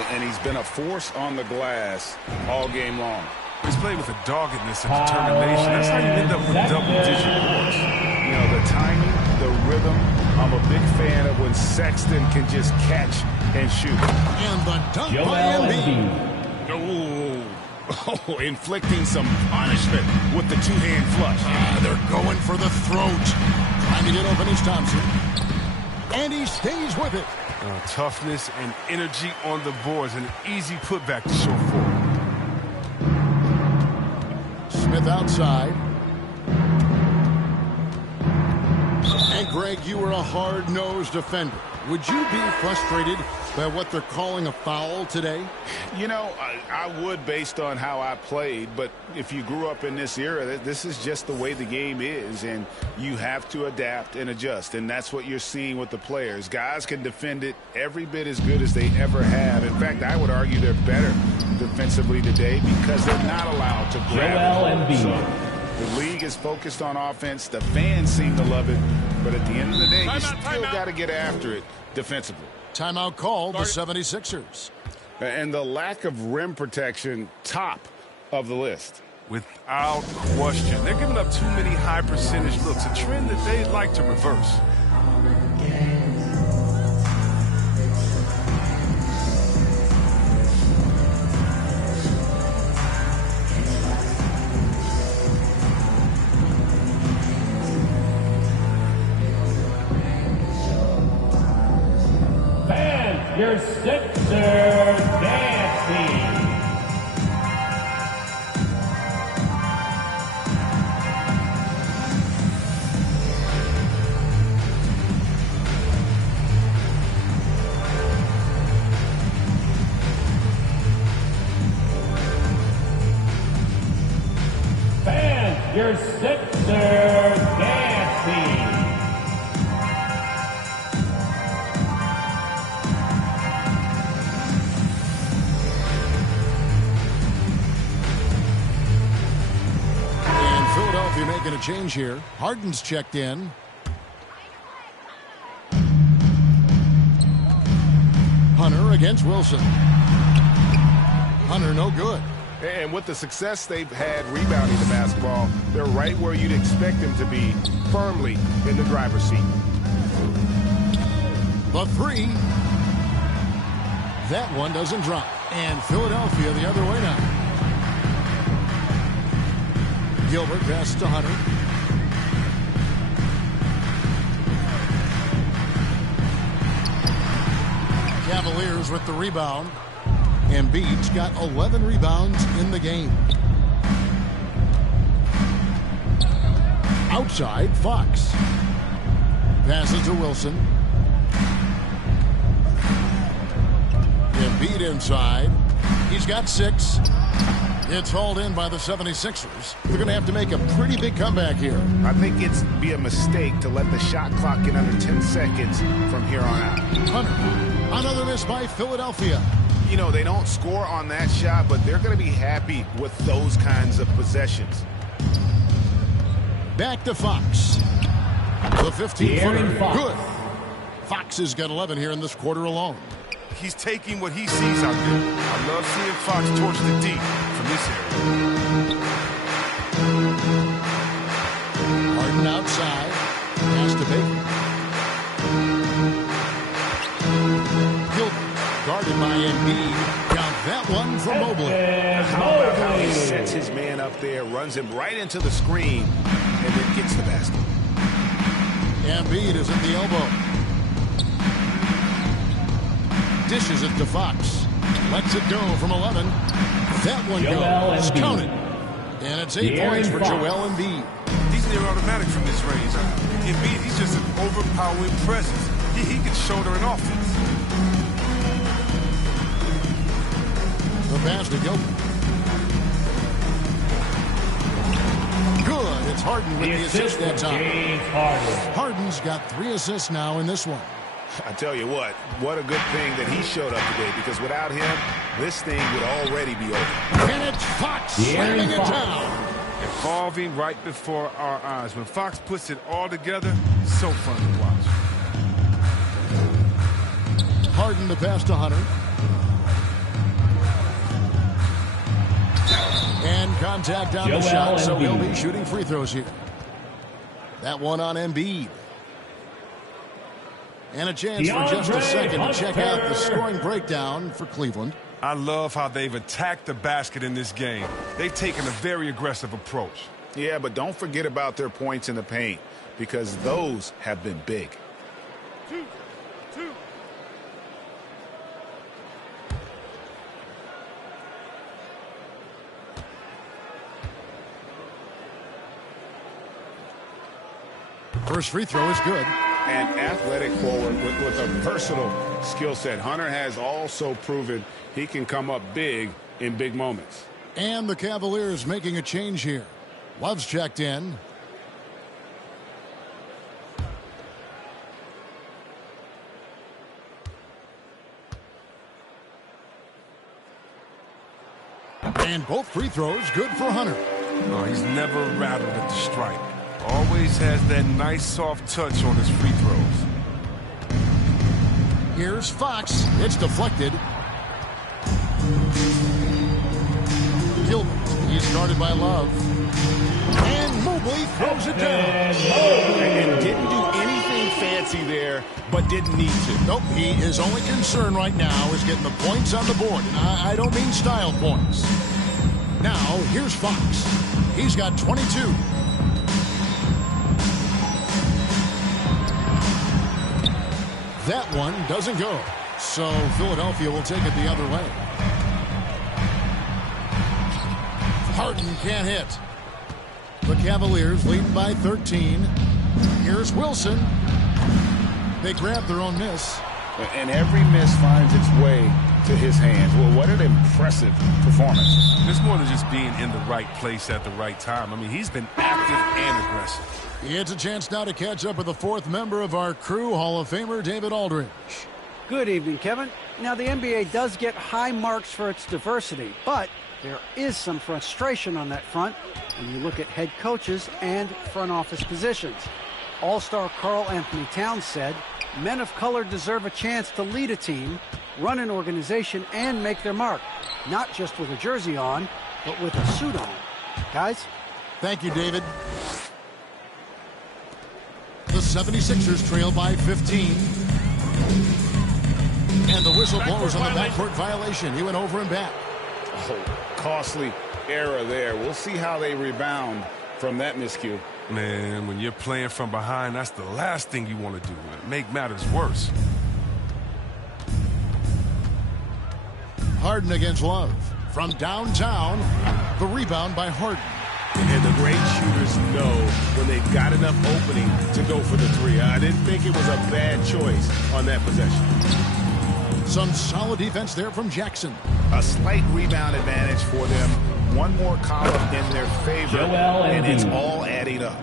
And he's been a force on the glass all game long. He's played with a doggedness and determination. That's how you end up with double-digit points. You know, the timing, the rhythm. I'm a big fan of when Sexton can just catch and shoot. And the dunk by Embiid. Oh, inflicting some punishment with the two-hand flush. They're going for the throat. Trying to get open is Thompson. And he stays with it. Toughness and energy on the boards. An easy putback to show forward. Smith outside. And Greg, you were a hard-nosed defender. Would you be frustrated by what they're calling a foul today? You know, I would based on how I played, but if you grew up in this era, this is just the way the game is, and you have to adapt and adjust, and that's what you're seeing with the players. Guys can defend it every bit as good as they ever have. In fact, I would argue they're better defensively today because they're not allowed to grab it. So, the league is focused on offense. The fans seem to love it, but at the end of the day, you still got to get after it defensively. Timeout called, the 76ers. And the lack of rim protection, top of the list. Without question. They're giving up too many high percentage looks, a trend that they'd like to reverse. Your Sixers dancing. Fans, your Sixers dancing. Making a change here. Harden's checked in. Hunter against Wilson. Hunter no good. And with the success they've had rebounding the basketball, they're right where you'd expect them to be, firmly in the driver's seat. The 3. That one doesn't drop. And Philadelphia the other way now. Gilbert passes to Hunter. Cavaliers with the rebound. Embiid's got 11 rebounds in the game. Outside, Fox. Passes to Wilson. Embiid inside. He's got 6. It's hauled in by the 76ers. They're going to have to make a pretty big comeback here. I think it's be a mistake to let the shot clock get under 10 seconds from here on out. Hunter, another miss by Philadelphia. You know, they don't score on that shot, but they're going to be happy with those kinds of possessions. Back to Fox. The 15-footer. Good. Fox has got 11 here in this quarter alone. he's taking what he sees out there. I love seeing Fox torch the deep from this area. Harden outside. Pass to Baker. Gilbert guarded by Embiid. Count that one for Mobley. How about how he sets his man up there, runs him right into the screen, and then gets the basket. Embiid is at the elbow. Dishes it to Fox. Lets it go from 11. That one goes. Counted. And it's 8 points for Joel Embiid. He's near automatic from this range. Embiid, he's just an overpowering presence. He can shoulder an offense. The pass to Gilbert. Good. It's Harden with the assist that time. Harden's got 3 assists now in this one. I tell you what a good thing that he showed up today, because without him, this thing would already be over. And it's Fox slamming it down. Evolving right before our eyes. When Fox puts it all together, so fun to watch. Harden to pass to Hunter. And contact on the shot, so he'll be shooting free throws here. That one on Embiid. And a chance for just a second to check out the scoring breakdown for Cleveland. I love how they've attacked the basket in this game. They've taken a very aggressive approach. Yeah, but don't forget about their points in the paint, because those have been big. 2. First free throw is good. An athletic forward with a versatile skill set. Hunter has also proven he can come up big in big moments. And the Cavaliers making a change here. Love's checked in. And both free throws good for Hunter. Oh, he's never rattled at the stripe. Always has that nice soft touch on his free throws. Here's Fox. It's deflected. Gilbert. He's guarded by Love. And Mobley throws it down. And didn't do anything fancy there, but didn't need to. Nope. His only concern right now is getting the points on the board. And I don't mean style points. Now, here's Fox. He's got 22. That one doesn't go. So Philadelphia will take it the other way. Harden can't hit. The Cavaliers lead by 13. Here's Wilson. They grab their own miss. And every miss finds its way to his hands. Well, what an impressive performance. It's more than just being in the right place at the right time. I mean, he's been active and aggressive. It's a chance now to catch up with the 4th member of our crew, Hall of Famer David Aldridge. Good evening, Kevin. Now, the NBA does get high marks for its diversity, but there is some frustration on that front when you look at head coaches and front office positions. All-star Karl Anthony Towns said, men of color deserve a chance to lead a team, run an organization, and make their mark, not just with a jersey on, but with a suit on. Guys? Thank you, David. The 76ers trail by 15. And the whistle blows on the backcourt violation. He went over and back. Oh, costly error there. We'll see how they rebound from that miscue. Man, when you're playing from behind, that's the last thing you want to do. Make matters worse. Harden against Love. From downtown, the rebound by Harden. And the great shooters know when they've got enough opening to go for the three. I didn't think it was a bad choice on that possession. Some solid defense there from Jackson. A slight rebound advantage for them. One more column in their favor, and it's all adding up.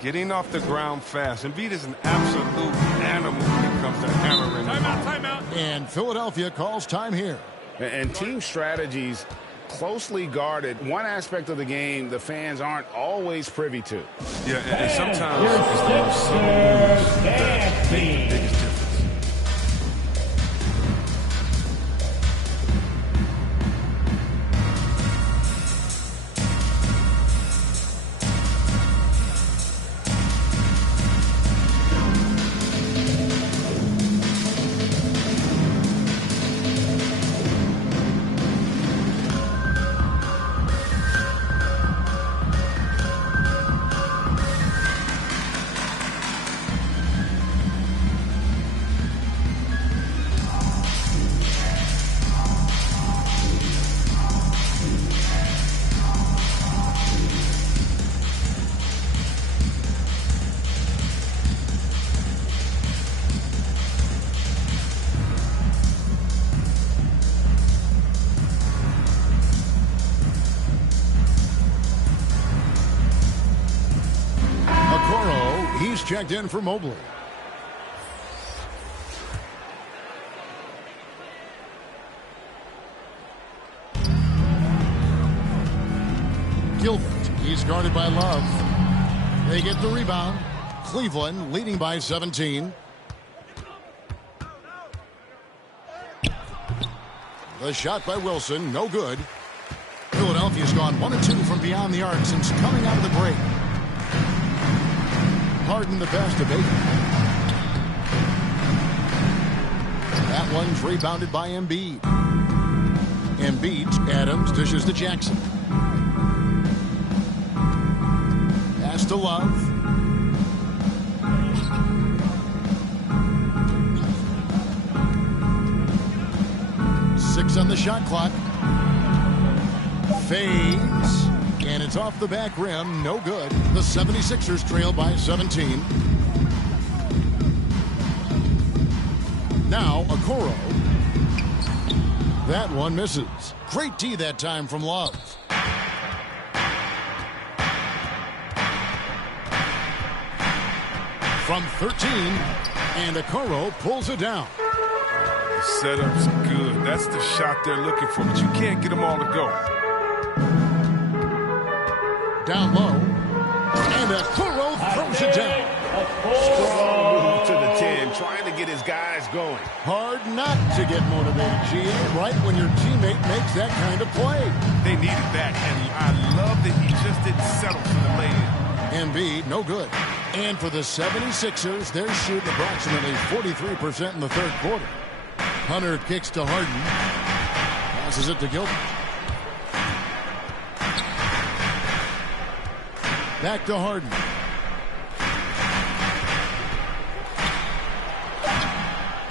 Getting off the ground fast. Embiid is an absolute animal when it comes to hammering. Timeout. And Philadelphia calls time here. And team strategies closely guarded. One aspect of the game the fans aren't always privy to. Yeah, and sometimes it's the most subtle moves that make the biggest difference. checked in for Mobley. Gilbert, he's guarded by Love. They get the rebound. Cleveland leading by 17. The shot by Wilson, no good. Philadelphia's gone 1 of 2 from beyond the arc since coming out of the break. Harden the best of 8. That one's rebounded by Embiid. Embiid, Adams dishes to Jackson. Pass to Love. Six on the shot clock. Fades. And it's off the back rim. No good. The 76ers trail by 17. Now, Okoro. That one misses. Great D that time from Love. From 13. And Okoro pulls it down. The setup's good. That's the shot they're looking for, but you can't get them all to go. Down low. And Okoro throws it down. Strong move to the 10, trying to get his guys going. Hard not to get motivated, GA, right when your teammate makes that kind of play. They needed that, and I love that he just didn't settle for the lay-in. Embiid, no good. And for the 76ers, they're shooting approximately 43% in the third quarter. Hunter kicks to Harden. Passes it to Gilbert. Back to Harden.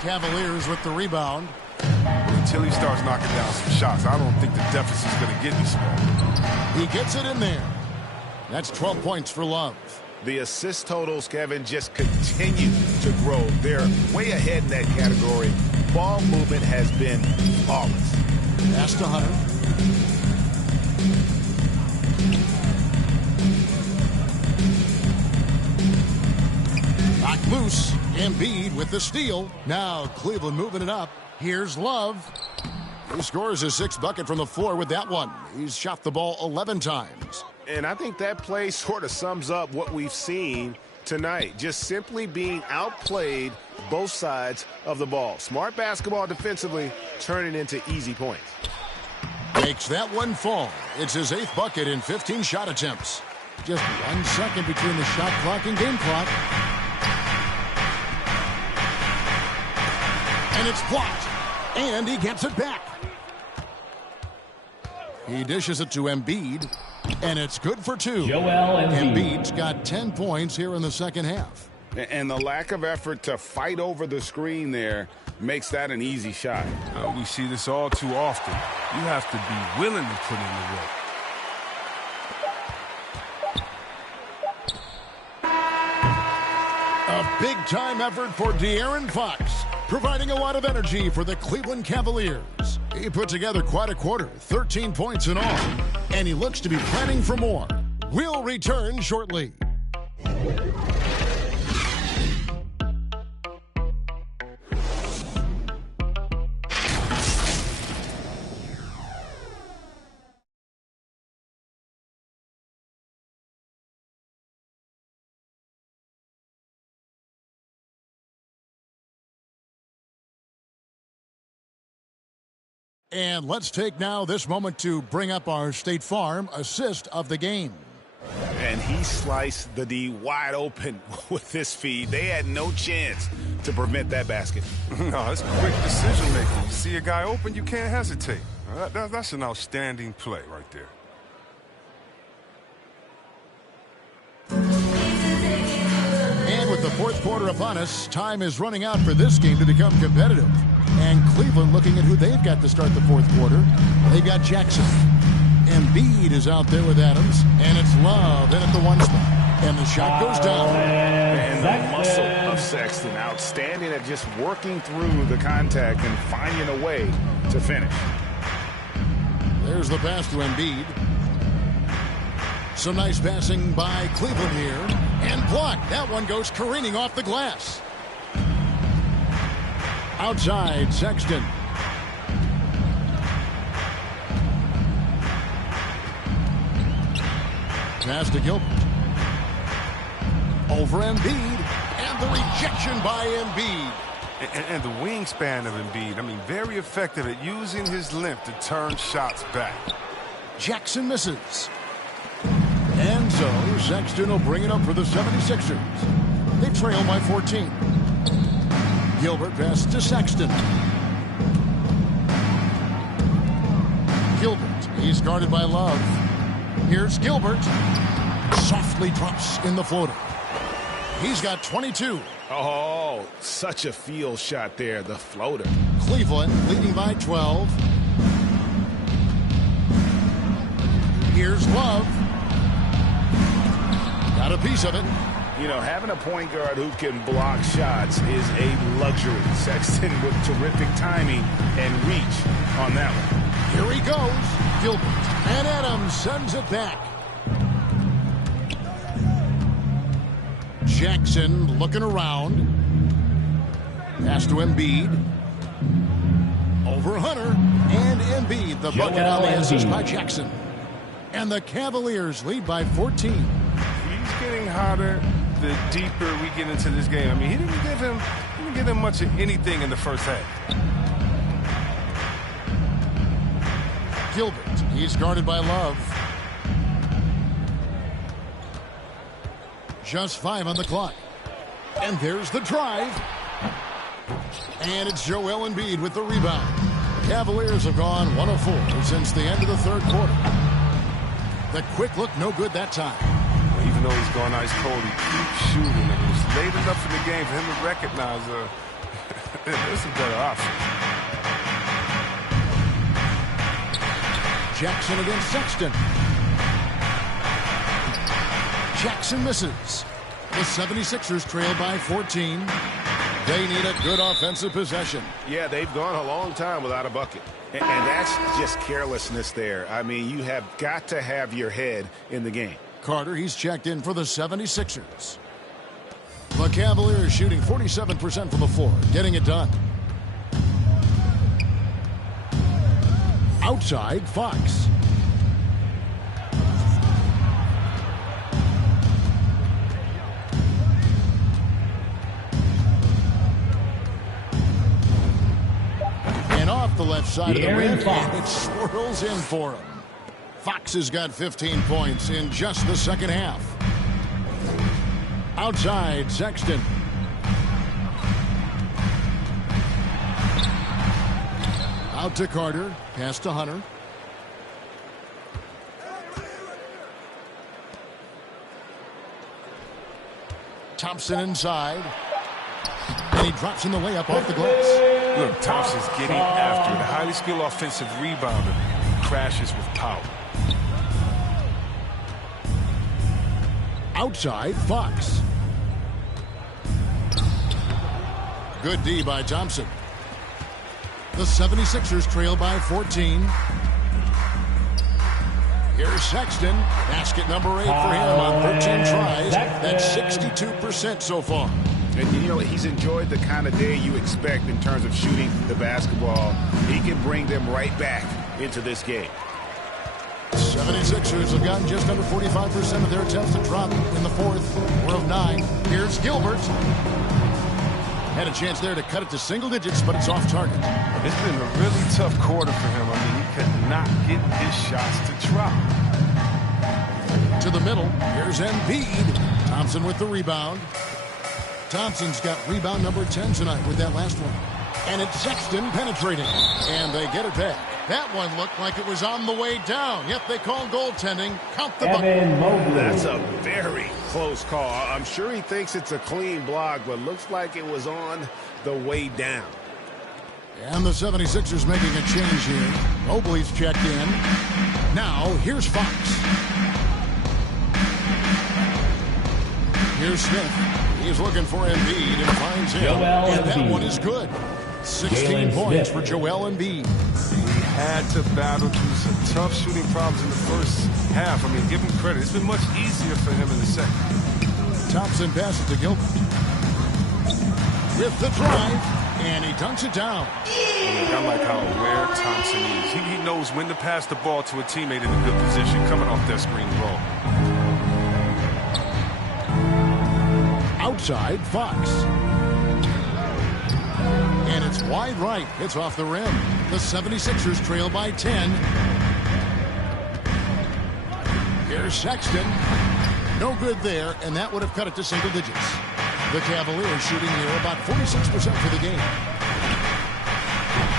Cavaliers with the rebound. Until he starts knocking down some shots, I don't think the deficit's going to get any smaller. He gets it in there. That's 12 points for Love. The assist totals, Kevin, just continue to grow. They're way ahead in that category. Ball movement has been flawless. Pass to Hunter. Knocked loose. Embiid with the steal. Now Cleveland moving it up. Here's Love. He scores his 6th bucket from the floor with that one. He's shot the ball 11 times. And I think that play sort of sums up what we've seen tonight. Just simply being outplayed both sides of the ball. Smart basketball defensively, turning into easy points. Makes that one fall. It's his 8th bucket in 15 shot attempts. Just 1 second between the shot clock and game clock. And it's blocked. And he gets it back. He dishes it to Embiid. And it's good for 2. Embiid's got 10 points here in the second half. And the lack of effort to fight over the screen there makes that an easy shot. We see this all too often. You have to be willing to put in the work. A big-time effort for De'Aaron Fox, providing a lot of energy for the Cleveland Cavaliers. He put together quite a quarter, 13 points in all, and he looks to be planning for more. We'll return shortly. And let's take now this moment to bring up our State Farm assist of the game. And he sliced the D wide open with this feed. They had no chance to prevent that basket. No, it's quick decision making. You see a guy open, you can't hesitate. That's an outstanding play right there. And with the fourth quarter upon us, time is running out for this game to become competitive. And Cleveland looking at who they've got to start the fourth quarter. They've got Jackson. Embiid is out there with Adams. And it's Love in at the 1 spot. And the shot goes down. And the muscle of Sexton, outstanding at just working through the contact and finding a way to finish. There's the pass to Embiid. Some nice passing by Cleveland here. And blocked. That one goes careening off the glass. Outside, Sexton. Pass to Gilbert. Over Embiid. And the rejection by Embiid. And the wingspan of Embiid, I mean, very effective at using his length to turn shots back. Jackson misses. And so Sexton will bring it up for the 76ers. They trail by 14. Gilbert passes to Sexton. Gilbert, he's guarded by Love. Here's Gilbert. Softly drops in the floater. He's got 22. Oh, such a field shot there, the floater. Cleveland leading by 12. Here's Love. Got a piece of it. You know, having a point guard who can block shots is a luxury. Sexton with terrific timing and reach on that one. Here he goes. Gilbert. And Adams sends it back. Jackson looking around. Pass to Embiid. Over Hunter. And Embiid, the bucket on the assist by Jackson. And the Cavaliers lead by 14. He's getting hotter the deeper we get into this game. I mean, he didn't give him much of anything in the first half. Gilbert, he's guarded by Love. Just 5 on the clock. And there's the drive. And it's Joel Embiid with the rebound. The Cavaliers have gone 1 of 4 since the end of the third quarter. The quick look, no good that time. Even though he's gone ice cold, he keeps shooting. And it's late enough in the game for him to recognize there's a better option. Jackson against Sexton. Jackson misses. The 76ers trail by 14. They need a good offensive possession. Yeah, they've gone a long time without a bucket. And that's just carelessness there. I mean, you have got to have your head in the game. Carter, he's checked in for the 76ers. The Cavaliers shooting 47% from the floor, getting it done. Outside, Fox. And off the left side of the rim, and it swirls in for him. Fox has got 15 points in just the second half. Outside, Sexton. Out to Carter. Pass to Hunter. Thompson inside. And he drops in the layup off the glass. Look, Thompson's getting after it. A highly skilled offensive rebounder. Crashes with power. Outside, Fox. Good D by Thompson. The 76ers trail by 14. Here's Sexton. Basket number 8 for him on 13 tries. That's 62% so far. And, you know, he's enjoyed the kind of day you expect in terms of shooting the basketball. He can bring them right back into this game. 76ers have gotten just under 45% of their attempts to drop in the fourth. 4 of 9. Here's Gilbert. Had a chance there to cut it to single digits, but it's off target. It's been a really tough quarter for him. I mean, he could not get his shots to drop. To the middle. Here's Embiid. Thompson with the rebound. Thompson's got rebound number 10 tonight with that last one. And it's Sexton penetrating. And they get it back. That one looked like it was on the way down. Yep, they call goaltending. Count the bucket. That's a very close call. I'm sure he thinks it's a clean block, but looks like it was on the way down. And the 76ers making a change here. Mobley's checked in. Now, here's Fox. Here's Smith. He's looking for Embiid and finds him. And that one is good. 16 points for Joel Embiid. He had to battle through some tough shooting problems in the first half. I mean, give him credit. It's been much easier for him in the second. Thompson passes to Gilbert. With the drive, and he dunks it down. I like how aware Thompson is. He knows when to pass the ball to a teammate in a good position coming off that screen roll. Outside, Fox. And it's wide right. It's off the rim. The 76ers trail by 10. Here's Sexton. No good there, and that would have cut it to single digits. The Cavaliers shooting here about 46% for the game.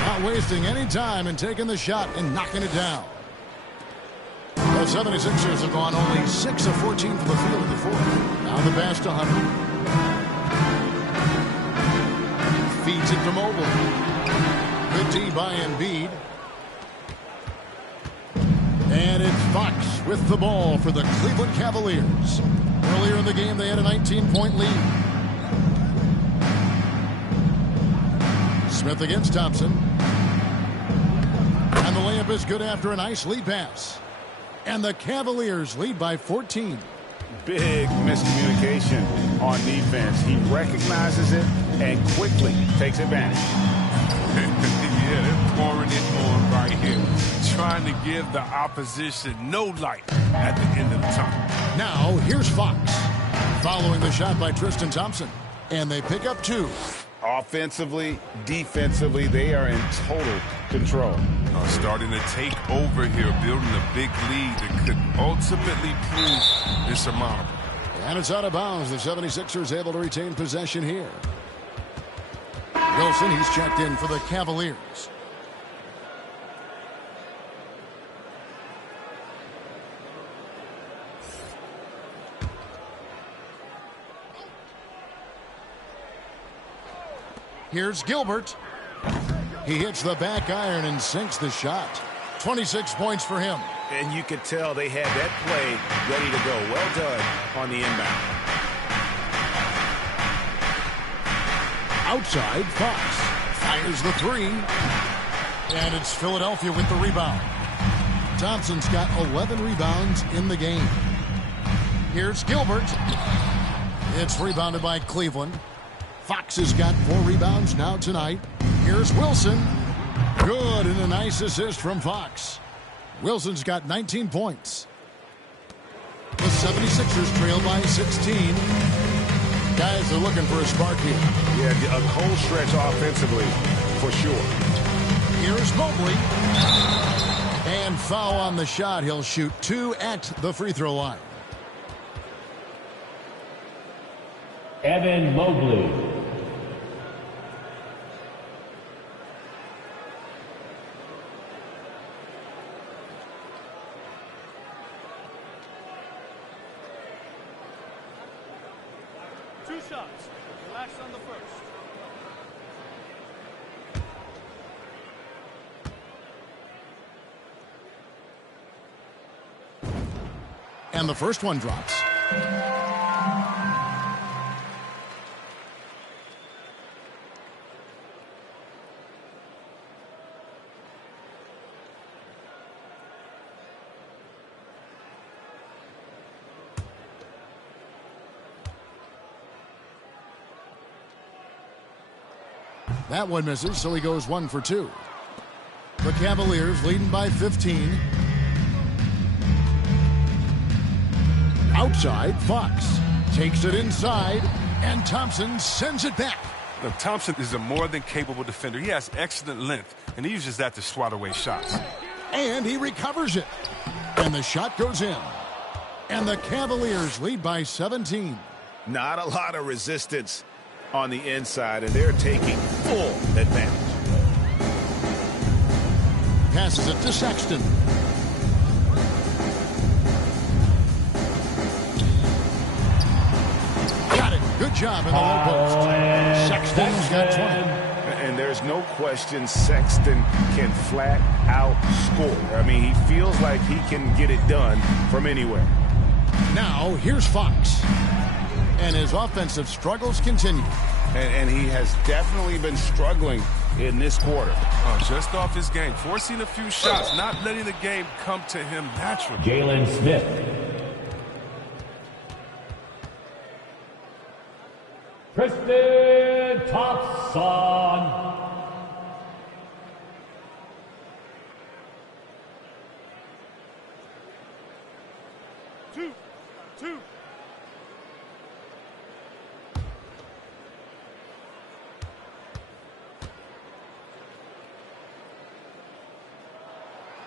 Not wasting any time in taking the shot and knocking it down. The 76ers have gone only 6 of 14 from the field in the fourth. Now the pass to Hunter. Feeds it to Mobley. Good D by Embiid. And it's Fox with the ball for the Cleveland Cavaliers. Earlier in the game, they had a 19-point lead. Smith against Thompson. And the layup is good after a nice lead pass. And the Cavaliers lead by 14. Big miscommunication on defense. He recognizes it and quickly takes advantage. Yeah, they're pouring it on right here. Trying to give the opposition no light at the end of the tunnel. Now, here's Fox. Following the shot by Tristan Thompson. And they pick up 2. Offensively, defensively, they are in total control. Starting to take over here, building a big lead that could ultimately prove insurmountable. And it's out of bounds. The 76ers able to retain possession here. Wilson, he's checked in for the Cavaliers. Here's Gilbert. He hits the back iron and sinks the shot. 26 points for him. And you could tell they had that play ready to go. Well done on the inbound. Outside, Fox fires the 3. And it's Philadelphia with the rebound. Thompson's got 11 rebounds in the game. Here's Gilbert. It's rebounded by Cleveland. Fox has got 4 rebounds now tonight. Here's Wilson. Good, and a nice assist from Fox. Wilson's got 19 points. The 76ers trail by 16. Guys are looking for a spark here. Yeah, a cold stretch offensively, for sure. Here's Mobley. And foul on the shot. He'll shoot 2 at the free throw line. Evan Mobley. Two shots. Relax on the first. And the first one drops. That one misses, so he goes 1 for 2. The Cavaliers leading by 15. Outside, Fox takes it inside, and Thompson sends it back. Look, Thompson is a more than capable defender. He has excellent length, and he uses that to swat away shots. And he recovers it. And the shot goes in. And the Cavaliers lead by 17. Not a lot of resistance on the inside, and they're taking full advantage. Passes it to Sexton. Got it. Good job in the low post. Sexton's got 20. And there's no question Sexton can flat out score. I mean, he feels like he can get it done from anywhere. Now, here's Fox. And his offensive struggles continue. And he has definitely been struggling in this quarter. Just off his game, forcing a few shots, not letting the game come to him naturally. Jalen Smith. Tristan Thompson. Two.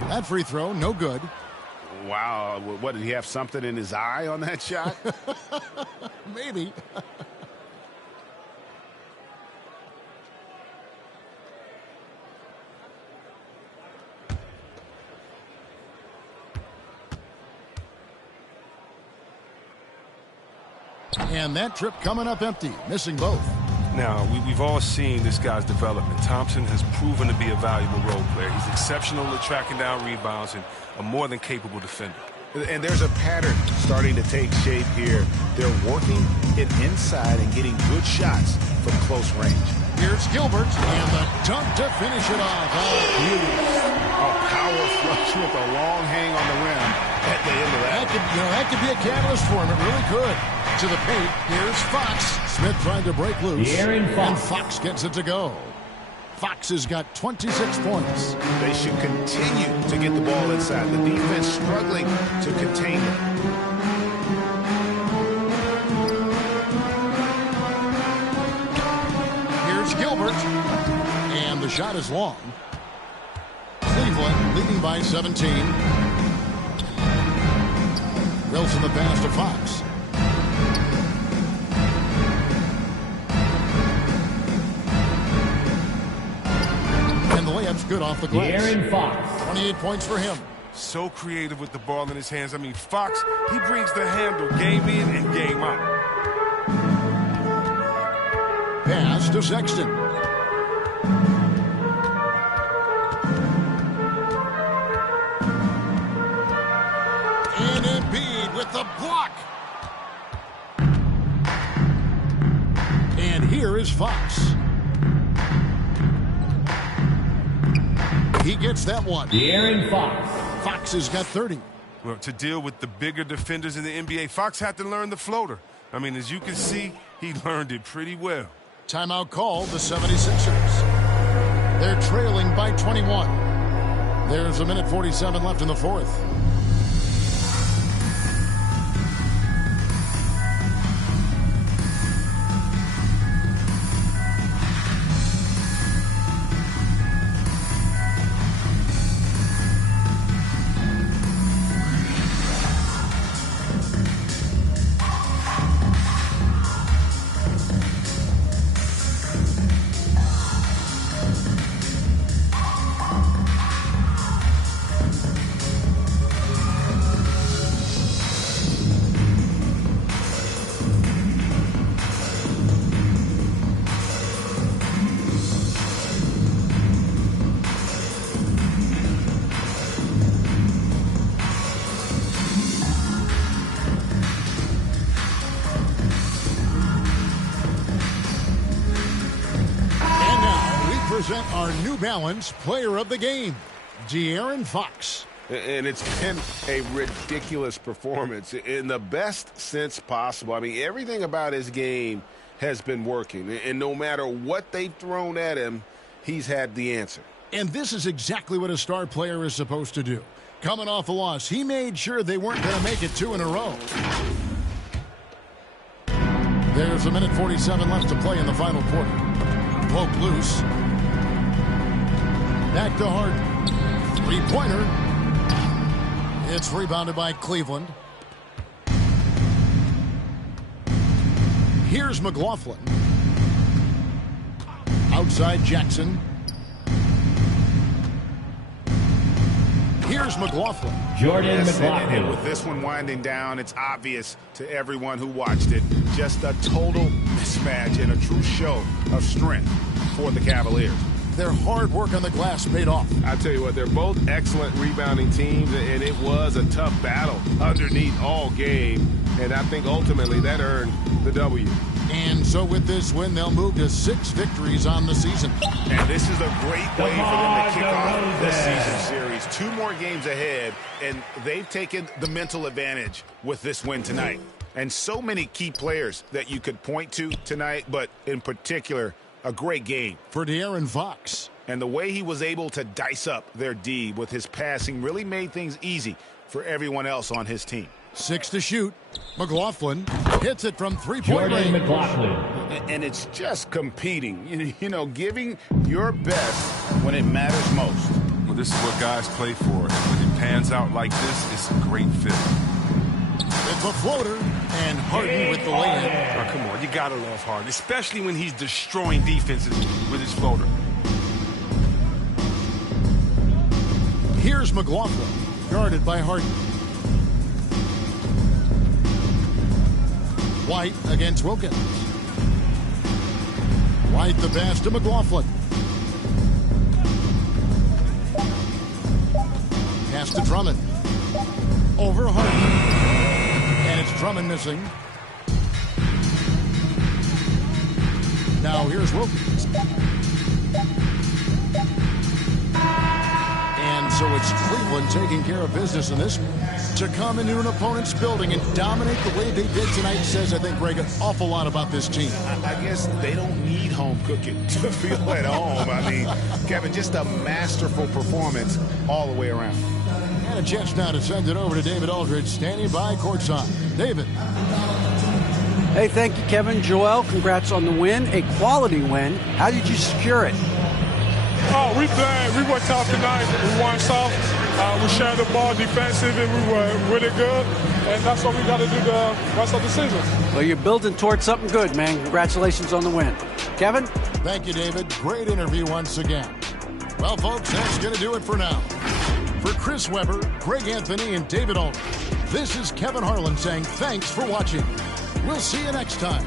That free throw, no good. Wow, what, did he have something in his eye on that shot? Maybe. And that trip coming up empty, missing both. Now, we've all seen this guy's development. Thompson has proven to be a valuable role player. He's exceptional at tracking down rebounds and a more than capable defender. And there's a pattern starting to take shape here. They're working it inside and getting good shots from close range. Here's Gilbert, and the dunk to finish it off. Oh, beautiful. A power flush with a long hang on the rim at the end of that. That could be a catalyst for him. It really could. To the paint, here's Fox. Smith trying to break loose, and Fox gets it to go. Fox has got 26 points. They should continue to get the ball inside. The defense struggling to contain it. Here's Gilbert, and the shot is long. Cleveland leading by 17. Wilson the pass to Fox. And the layup's good off the glass. De'Aaron Fox. 28 points for him. So creative with the ball in his hands. I mean, Fox, he brings the handle game in and game out. Pass to Sexton. And Embiid with the block. And here is Fox. He gets that one. De'Aaron Fox. Fox has got 30. Well, to deal with the bigger defenders in the NBA, Fox had to learn the floater. I mean, as you can see, he learned it pretty well. Timeout called the 76ers. They're trailing by 21. There's a minute 47 left in the fourth. Present our New Balance Player of the Game, De'Aaron Fox. And it's been a ridiculous performance in the best sense possible. I mean, everything about his game has been working. And no matter what they've thrown at him, he's had the answer. And this is exactly what a star player is supposed to do. Coming off a loss, he made sure they weren't going to make it two in a row. There's a minute 47 left to play in the final quarter. Poke loose. Back to Harden. Three-pointer. It's rebounded by Cleveland. Here's McLaughlin. Outside Jackson. Here's McLaughlin. Jordan McLaughlin. And with this one winding down, it's obvious to everyone who watched it. Just a total mismatch and a true show of strength for the Cavaliers. Their hard work on the glass paid off. I tell you what, they're both excellent rebounding teams, and it was a tough battle underneath all game. And I think ultimately that earned the W. And so with this win, they'll move to 6 victories on the season. And this is a great way for them to kick off this season series. 2 more games ahead, and they've taken the mental advantage with this win tonight. And so many key players that you could point to tonight, but in particular, a great game for De'Aaron Fox. And the way he was able to dice up their D with his passing really made things easy for everyone else on his team. 6 to shoot. McLaughlin hits it from three-point range. McLaughlin. And it's just competing, you know, giving your best when it matters most. Well, this is what guys play for. And when it pans out like this, it's a great fit. It's a floater, and Harden with the lay-in. Oh, come on, you gotta love Harden, especially when he's destroying defenses with his floater. Here's McLaughlin, guarded by Harden. White against Wilkins. White the pass to McLaughlin. Pass to Drummond. Over Harden. And it's Drummond missing. Now here's Wilkins. And so it's Cleveland taking care of business in this. To come into an opponent's building and dominate the way they did tonight says, I think, Greg, an awful lot about this team. I guess they don't need home cooking to feel at home. I mean, Kevin, just a masterful performance all the way around. And a chance now to send it over to David Aldridge, standing by courtside. David. Hey, thank you, Kevin. Joel, congrats on the win. A quality win. How did you secure it? Oh, we played. We were tough tonight. We won soft. We shared the ball defensive, and we were really good. And that's what we got to do the rest of the season. Well, you're building towards something good, man. Congratulations on the win. Kevin? Thank you, David. Great interview once again. Well, folks, that's going to do it for now. For Chris Webber, Greg Anthony, and David Aldridge, this is Kevin Harlan saying thanks for watching. We'll see you next time.